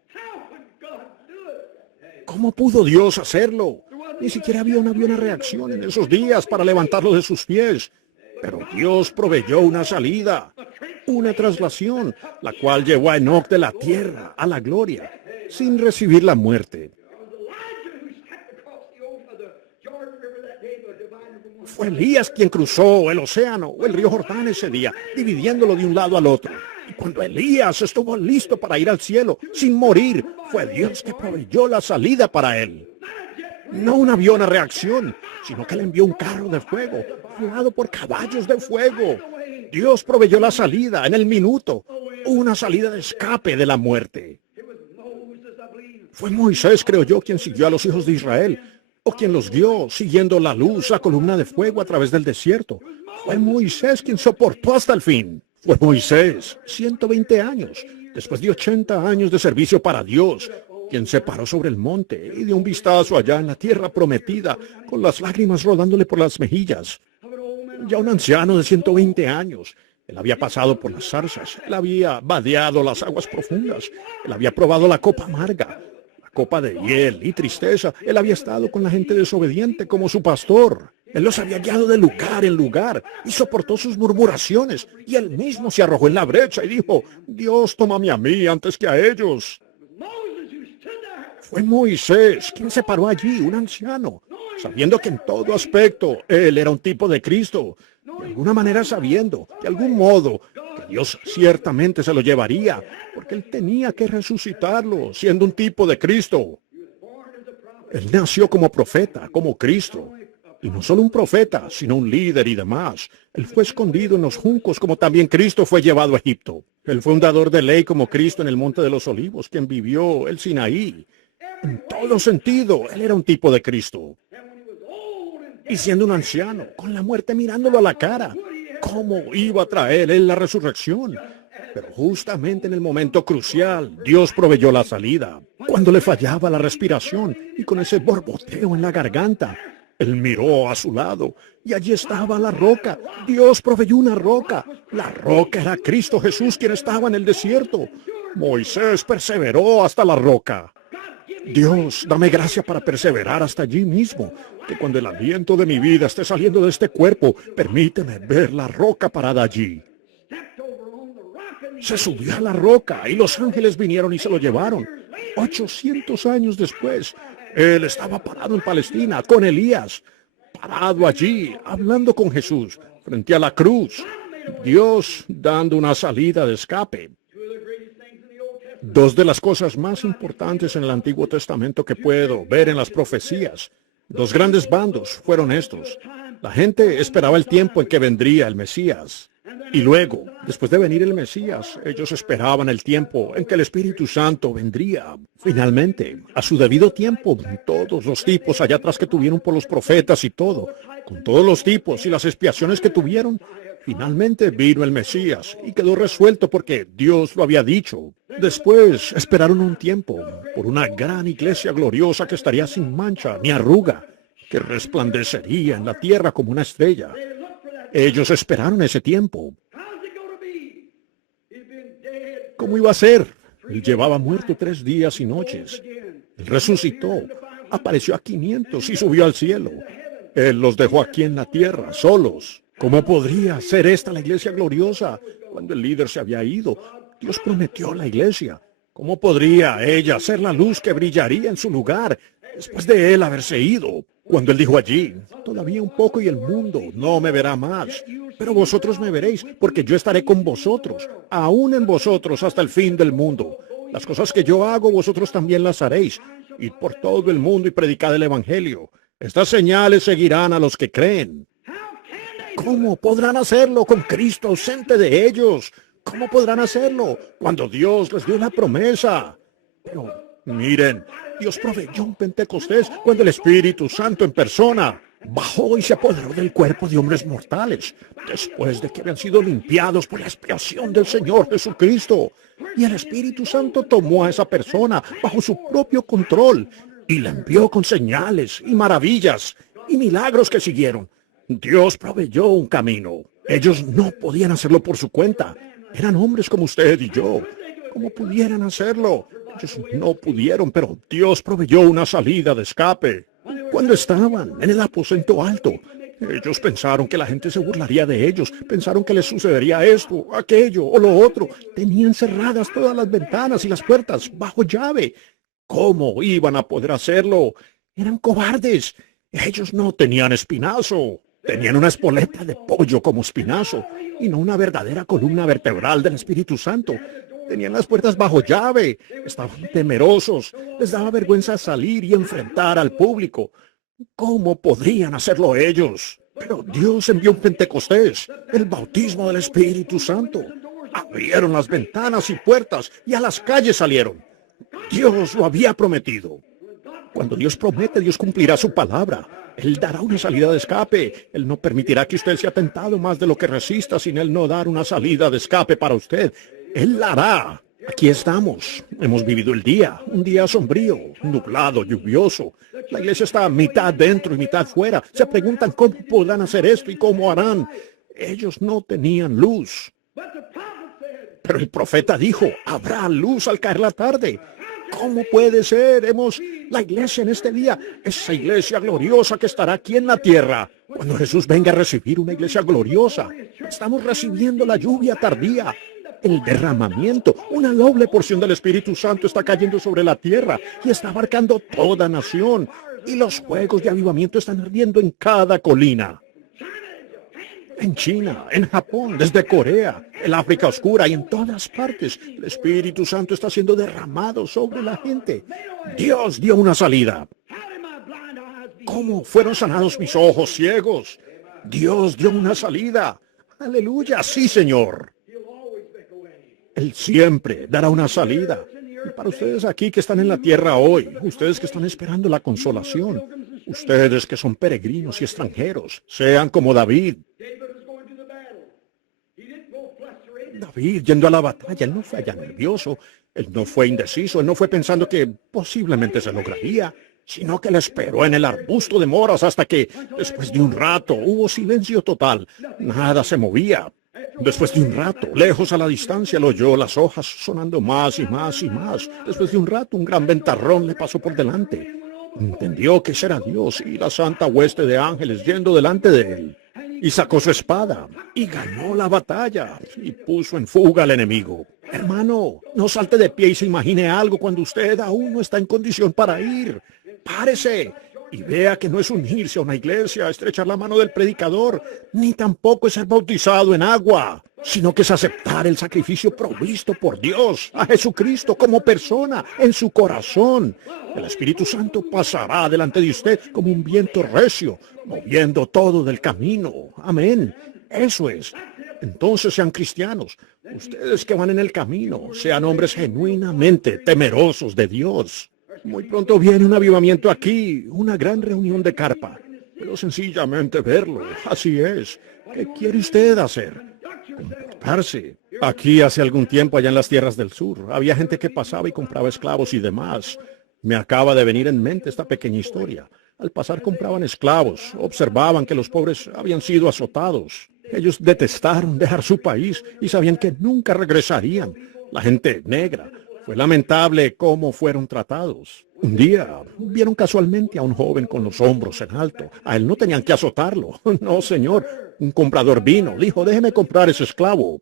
¿Cómo pudo Dios hacerlo? Ni siquiera había una buena reacción en esos días para levantarlo de sus pies. Pero Dios proveyó una salida, una traslación, la cual llevó a Enoc de la tierra a la gloria, sin recibir la muerte. Fue Elías quien cruzó el océano o el río Jordán ese día, dividiéndolo de un lado al otro. Y cuando Elías estuvo listo para ir al cielo, sin morir, fue Dios que proveyó la salida para él. No un avión a reacción, sino que le envió un carro de fuego, volado por caballos de fuego. Dios proveyó la salida en el minuto, una salida de escape de la muerte. Fue Moisés, creo yo, quien siguió a los hijos de Israel, o quien los guió siguiendo la luz, la columna de fuego a través del desierto. Fue Moisés quien soportó hasta el fin. Fue Moisés, 120 años, después de 80 años de servicio para Dios, quien se paró sobre el monte y dio un vistazo allá en la tierra prometida, con las lágrimas rodándole por las mejillas. Ya un anciano de 120 años. Él había pasado por las zarzas, él había vadeado las aguas profundas, él había probado la copa amarga, la copa de hiel y tristeza. Él había estado con la gente desobediente como su pastor. Él los había guiado de lugar en lugar y soportó sus murmuraciones. Y él mismo se arrojó en la brecha y dijo, Dios, tómame a mí antes que a ellos. Fue Moisés quien se paró allí, un anciano, sabiendo que en todo aspecto él era un tipo de Cristo, de alguna manera sabiendo, de algún modo, que Dios ciertamente se lo llevaría, porque él tenía que resucitarlo, siendo un tipo de Cristo. Él nació como profeta, como Cristo, y no solo un profeta, sino un líder y demás. Él fue escondido en los juncos, como también Cristo fue llevado a Egipto. El fundador de ley como Cristo en el Monte de los Olivos, quien vivió el Sinaí. En todo sentido, él era un tipo de Cristo. Y siendo un anciano, con la muerte mirándolo a la cara, ¿cómo iba a traer él la resurrección? Pero justamente en el momento crucial, Dios proveyó la salida. Cuando le fallaba la respiración y con ese borboteo en la garganta, él miró a su lado y allí estaba la roca. Dios proveyó una roca. La roca era Cristo Jesús quien estaba en el desierto. Moisés perseveró hasta la roca. Dios, dame gracia para perseverar hasta allí mismo, que cuando el aliento de mi vida esté saliendo de este cuerpo, permíteme ver la roca parada allí. Se subió a la roca y los ángeles vinieron y se lo llevaron. 800 años después, él estaba parado en Palestina con Elías, parado allí, hablando con Jesús, frente a la cruz. Dios dando una salida de escape. Dos de las cosas más importantes en el Antiguo Testamento que puedo ver en las profecías, dos grandes bandos fueron estos. La gente esperaba el tiempo en que vendría el Mesías. Y luego, después de venir el Mesías, ellos esperaban el tiempo en que el Espíritu Santo vendría. Finalmente, a su debido tiempo, todos los tipos allá atrás que tuvieron por los profetas y todo, con todos los tipos y las expiaciones que tuvieron, finalmente vino el Mesías y quedó resuelto porque Dios lo había dicho. Después esperaron un tiempo por una gran iglesia gloriosa que estaría sin mancha ni arruga, que resplandecería en la tierra como una estrella. Ellos esperaron ese tiempo. ¿Cómo iba a ser? Él llevaba muerto 3 días y noches. Él resucitó, apareció a 500 y subió al cielo. Él los dejó aquí en la tierra, solos. ¿Cómo podría ser esta la iglesia gloriosa cuando el líder se había ido? Dios prometió la iglesia. ¿Cómo podría ella ser la luz que brillaría en su lugar después de él haberse ido? Cuando él dijo allí, todavía un poco y el mundo no me verá más, pero vosotros me veréis, porque yo estaré con vosotros, aún en vosotros hasta el fin del mundo. Las cosas que yo hago, vosotros también las haréis. Id por todo el mundo y predicad el evangelio. Estas señales seguirán a los que creen. ¿Cómo podrán hacerlo con Cristo ausente de ellos? ¿Cómo podrán hacerlo cuando Dios les dio la promesa? Pero miren, Dios proveyó un Pentecostés cuando el Espíritu Santo en persona bajó y se apoderó del cuerpo de hombres mortales, después de que habían sido limpiados por la expiación del Señor Jesucristo. Y el Espíritu Santo tomó a esa persona bajo su propio control y la envió con señales y maravillas y milagros que siguieron. Dios proveyó un camino. Ellos no podían hacerlo por su cuenta. Eran hombres como usted y yo. ¿Cómo pudieran hacerlo? Ellos no pudieron, pero Dios proveyó una salida de escape. Cuando estaban en el aposento alto, ellos pensaron que la gente se burlaría de ellos. Pensaron que les sucedería esto, aquello o lo otro. Tenían cerradas todas las ventanas y las puertas bajo llave. ¿Cómo iban a poder hacerlo? Eran cobardes. Ellos no tenían espinazo. Tenían una espoleta de pollo como espinazo y no una verdadera columna vertebral del Espíritu Santo. Tenían las puertas bajo llave. Estaban temerosos. Les daba vergüenza salir y enfrentar al público. ¿Cómo podrían hacerlo ellos? Pero Dios envió un Pentecostés, el bautismo del Espíritu Santo. Abrieron las ventanas y puertas y a las calles salieron. Dios lo había prometido. Cuando Dios promete, Dios cumplirá su palabra. Él dará una salida de escape. Él no permitirá que usted sea tentado más de lo que resista sin Él no dar una salida de escape para usted. Él la hará. Aquí estamos. Hemos vivido el día, un día sombrío, nublado, lluvioso. La iglesia está mitad dentro y mitad fuera. Se preguntan cómo podrán hacer esto y cómo harán. Ellos no tenían luz. Pero el profeta dijo, habrá luz al caer la tarde. ¿Cómo puede ser? La iglesia en este día, esa iglesia gloriosa que estará aquí en la tierra. Cuando Jesús venga a recibir una iglesia gloriosa, estamos recibiendo la lluvia tardía. El derramamiento, una doble porción del Espíritu Santo está cayendo sobre la tierra y está abarcando toda nación. Y los fuegos de avivamiento están ardiendo en cada colina. En China, en Japón, desde Corea, el África Oscura y en todas partes, el Espíritu Santo está siendo derramado sobre la gente. Dios dio una salida. ¿Cómo fueron sanados mis ojos ciegos? Dios dio una salida. Aleluya, sí, Señor. Él siempre dará una salida. Y para ustedes aquí que están en la tierra hoy, ustedes que están esperando la consolación, ustedes que son peregrinos y extranjeros, sean como David. David yendo a la batalla, él no fue allá nervioso, él no fue indeciso, él no fue pensando que posiblemente se lograría, sino que le esperó en el arbusto de moras hasta que, después de un rato, hubo silencio total, nada se movía. Después de un rato, lejos a la distancia, lo oyó las hojas sonando más y más y más. Después de un rato, un gran ventarrón le pasó por delante. Entendió que ese era Dios y la santa hueste de ángeles yendo delante de él. Y sacó su espada y ganó la batalla y puso en fuga al enemigo. Hermano, no salte de pie y se imagine algo cuando usted aún no está en condición para ir. Párese y vea que no es unirse a una iglesia, estrechar la mano del predicador, ni tampoco es ser bautizado en agua, sino que es aceptar el sacrificio provisto por Dios a Jesucristo como persona en su corazón. El Espíritu Santo pasará delante de usted como un viento recio, moviendo todo del camino. Amén. Eso es. Entonces sean cristianos. Ustedes que van en el camino, sean hombres genuinamente temerosos de Dios. Muy pronto viene un avivamiento aquí, una gran reunión de carpa. Pero sencillamente verlo, así es. ¿Qué quiere usted hacer? Comportarse. Aquí hace algún tiempo, allá en las tierras del sur, había gente que pasaba y compraba esclavos y demás. Me acaba de venir en mente esta pequeña historia. Al pasar compraban esclavos, observaban que los pobres habían sido azotados. Ellos detestaron dejar su país y sabían que nunca regresarían. La gente negra. Fue lamentable cómo fueron tratados. Un día vieron casualmente a un joven con los hombros en alto. A él no tenían que azotarlo. No, señor. Un comprador vino. Dijo, déjeme comprar ese esclavo.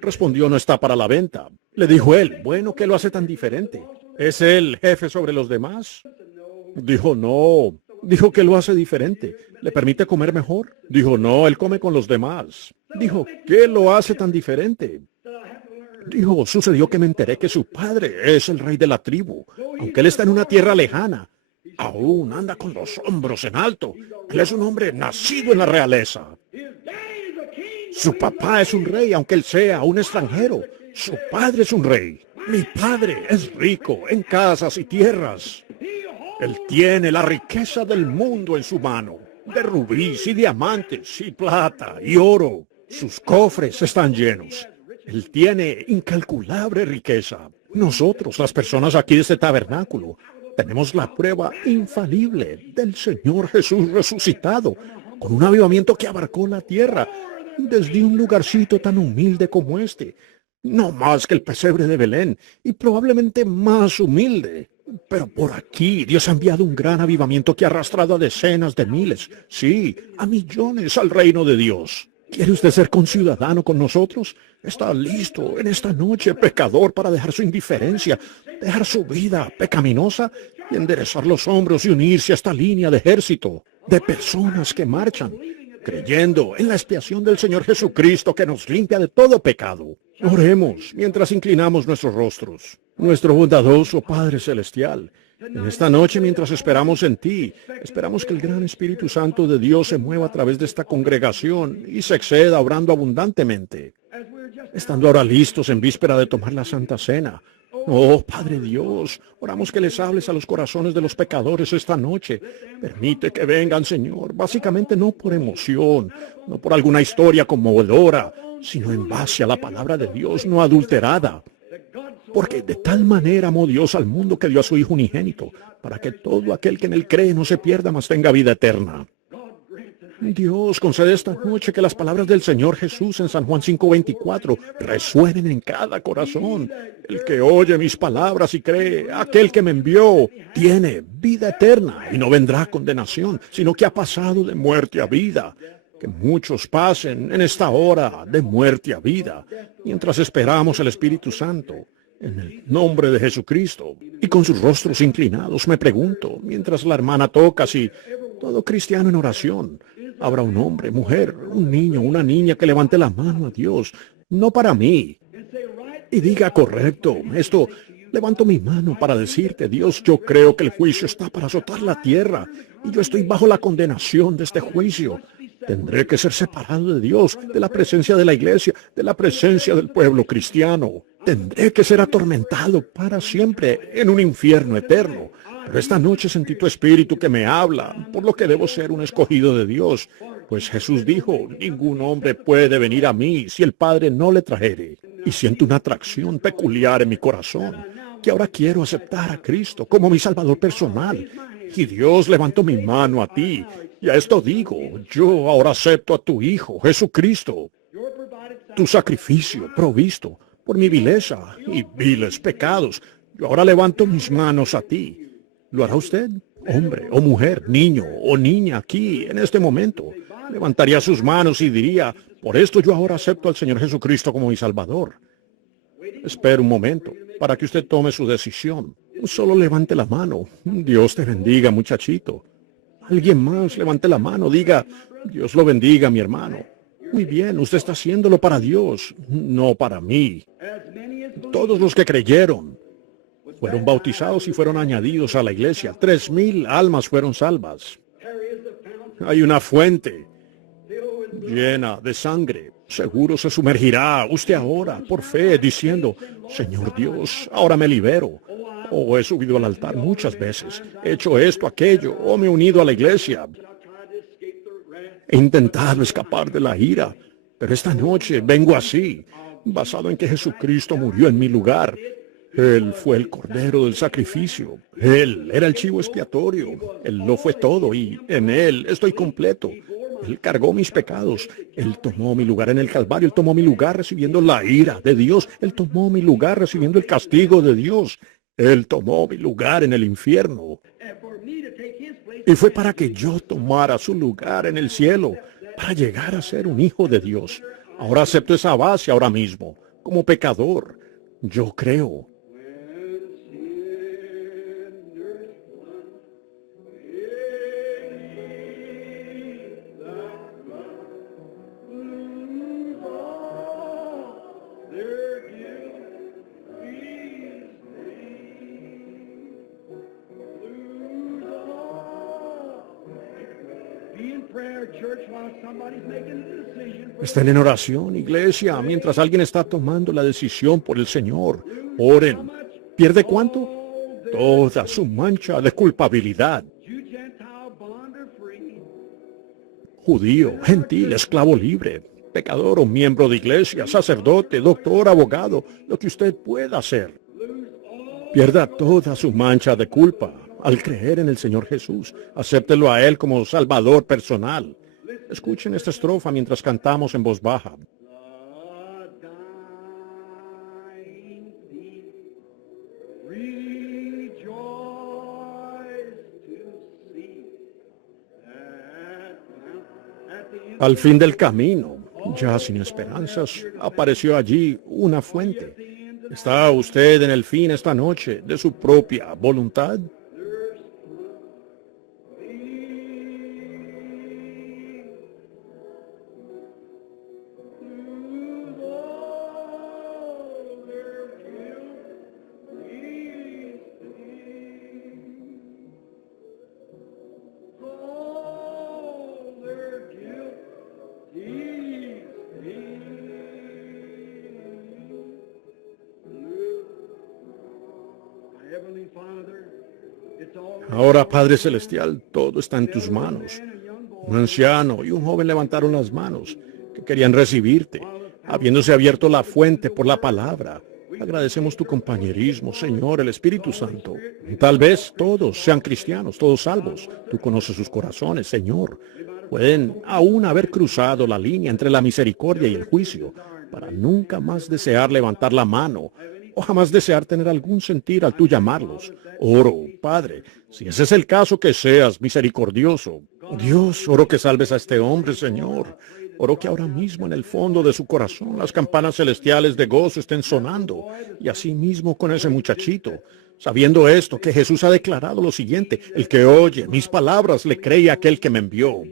Respondió, no está para la venta. Le dijo él, bueno, ¿qué lo hace tan diferente? ¿Es él jefe sobre los demás? Dijo, no. Dijo que lo hace diferente. ¿Le permite comer mejor? Dijo, no, él come con los demás. Dijo, ¿qué lo hace tan diferente? Dijo, sucedió que me enteré que su padre es el rey de la tribu, aunque él está en una tierra lejana. Aún anda con los hombros en alto. Él es un hombre nacido en la realeza. Su papá es un rey, aunque él sea un extranjero. Su padre es un rey. Mi padre es rico en casas y tierras. Él tiene la riqueza del mundo en su mano, de rubíes y diamantes y plata y oro. Sus cofres están llenos. Él tiene incalculable riqueza. Nosotros, las personas aquí de este tabernáculo, tenemos la prueba infalible del Señor Jesús resucitado, con un avivamiento que abarcó la tierra, desde un lugarcito tan humilde como este. No más que el pesebre de Belén, y probablemente más humilde. Pero por aquí Dios ha enviado un gran avivamiento que ha arrastrado a decenas de miles, sí, a millones al reino de Dios. ¿Quiere usted ser conciudadano con nosotros? ¿Está listo en esta noche, pecador, para dejar su indiferencia, dejar su vida pecaminosa y enderezar los hombros y unirse a esta línea de ejército de personas que marchan, creyendo en la expiación del Señor Jesucristo que nos limpia de todo pecado? Oremos mientras inclinamos nuestros rostros. Nuestro bondadoso Padre Celestial, en esta noche, mientras esperamos en ti, esperamos que el gran Espíritu Santo de Dios se mueva a través de esta congregación y se exceda obrando abundantemente. Estando ahora listos en víspera de tomar la Santa Cena. Oh, Padre Dios, oramos que les hables a los corazones de los pecadores esta noche. Permite que vengan, Señor, básicamente no por emoción, no por alguna historia conmovedora, sino en base a la palabra de Dios no adulterada. Porque de tal manera amó Dios al mundo que dio a su Hijo unigénito, para que todo aquel que en él cree no se pierda, mas tenga vida eterna. Dios, concede esta noche que las palabras del Señor Jesús en San Juan 5:24 resuenen en cada corazón. El que oye mis palabras y cree, aquel que me envió, tiene vida eterna y no vendrá a condenación, sino que ha pasado de muerte a vida. Que muchos pasen en esta hora de muerte a vida, mientras esperamos el Espíritu Santo. En el nombre de Jesucristo, y con sus rostros inclinados, me pregunto, mientras la hermana toca, si todo cristiano en oración, habrá un hombre, mujer, un niño, una niña que levante la mano a Dios, no para mí, y diga, correcto, esto, levanto mi mano para decirte, Dios, yo creo que el juicio está para azotar la tierra, y yo estoy bajo la condenación de este juicio. Tendré que ser separado de Dios, de la presencia de la iglesia, de la presencia del pueblo cristiano. Tendré que ser atormentado para siempre en un infierno eterno. Pero esta noche sentí tu espíritu que me habla, por lo que debo ser un escogido de Dios. Pues Jesús dijo, ningún hombre puede venir a mí si el Padre no le trajere. Y siento una atracción peculiar en mi corazón, que ahora quiero aceptar a Cristo como mi Salvador personal. Y Dios levantó mi mano a ti. Y a esto digo, yo ahora acepto a tu Hijo, Jesucristo, tu sacrificio provisto por mi vileza y viles pecados. Yo ahora levanto mis manos a ti. ¿Lo hará usted, hombre o mujer, niño o niña aquí en este momento? Levantaría sus manos y diría, por esto yo ahora acepto al Señor Jesucristo como mi Salvador. Espera un momento para que usted tome su decisión. Solo levante la mano. Dios te bendiga, muchachito. Alguien más levante la mano, diga, Dios lo bendiga, mi hermano. Muy bien, usted está haciéndolo para Dios, no para mí. Todos los que creyeron fueron bautizados y fueron añadidos a la iglesia. 3,000 almas fueron salvas. Hay una fuente llena de sangre Seguro se sumergirá usted ahora, por fe, diciendo, Señor Dios, ahora me libero. O he subido al altar muchas veces, he hecho esto, aquello, o me he unido a la iglesia. He intentado escapar de la ira, pero esta noche vengo así, basado en que Jesucristo murió en mi lugar. Él fue el cordero del sacrificio. Él era el chivo expiatorio. Él lo fue todo y en Él estoy completo. Él cargó mis pecados. Él tomó mi lugar en el Calvario. Él tomó mi lugar recibiendo la ira de Dios. Él tomó mi lugar recibiendo el castigo de Dios. Él tomó mi lugar en el infierno. Y fue para que yo tomara su lugar en el cielo, para llegar a ser un hijo de Dios. Ahora acepto esa base ahora mismo, como pecador. Yo creo. Estén en oración, iglesia, mientras alguien está tomando la decisión por el Señor. Oren. ¿Pierde cuánto? Toda su mancha de culpabilidad. Judío, gentil, esclavo libre, pecador o miembro de iglesia, sacerdote, doctor, abogado, lo que usted pueda hacer. Pierda toda su mancha de culpa al creer en el Señor Jesús. Acéptelo a Él como Salvador personal. Escuchen esta estrofa mientras cantamos en voz baja. Al fin del camino, ya sin esperanzas, apareció allí una fuente. ¿Está usted en el fin esta noche de su propia voluntad? Ahora, Padre Celestial, todo está en tus manos. Un anciano y un joven levantaron las manos, que querían recibirte, habiéndose abierto la fuente por la palabra. Agradecemos tu compañerismo, Señor, el Espíritu Santo. Tal vez todos sean cristianos, todos salvos. Tú conoces sus corazones, Señor. Pueden aún haber cruzado la línea entre la misericordia y el juicio, para nunca más desear levantar la mano, o jamás desear tener algún sentir al tú llamarlos. Oro, Padre, si ese es el caso, que seas misericordioso. Dios, oro que salves a este hombre, Señor. Oro que ahora mismo en el fondo de su corazón las campanas celestiales de gozo estén sonando, y así mismo con ese muchachito, sabiendo esto, que Jesús ha declarado lo siguiente: el que oye mis palabras le cree a aquel que me envió.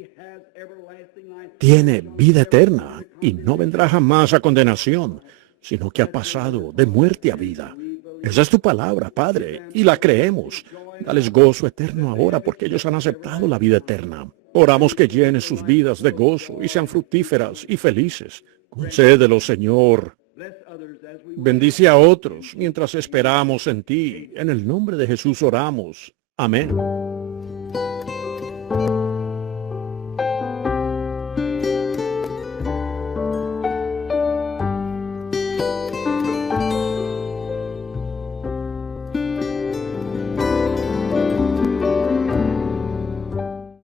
Tiene vida eterna y no vendrá jamás a condenación, sino que ha pasado de muerte a vida. Esa es tu palabra, Padre, y la creemos. Dales gozo eterno ahora, porque ellos han aceptado la vida eterna. Oramos que llenes sus vidas de gozo y sean fructíferas y felices. Concédelo, Señor. Bendice a otros mientras esperamos en ti. En el nombre de Jesús oramos. Amén.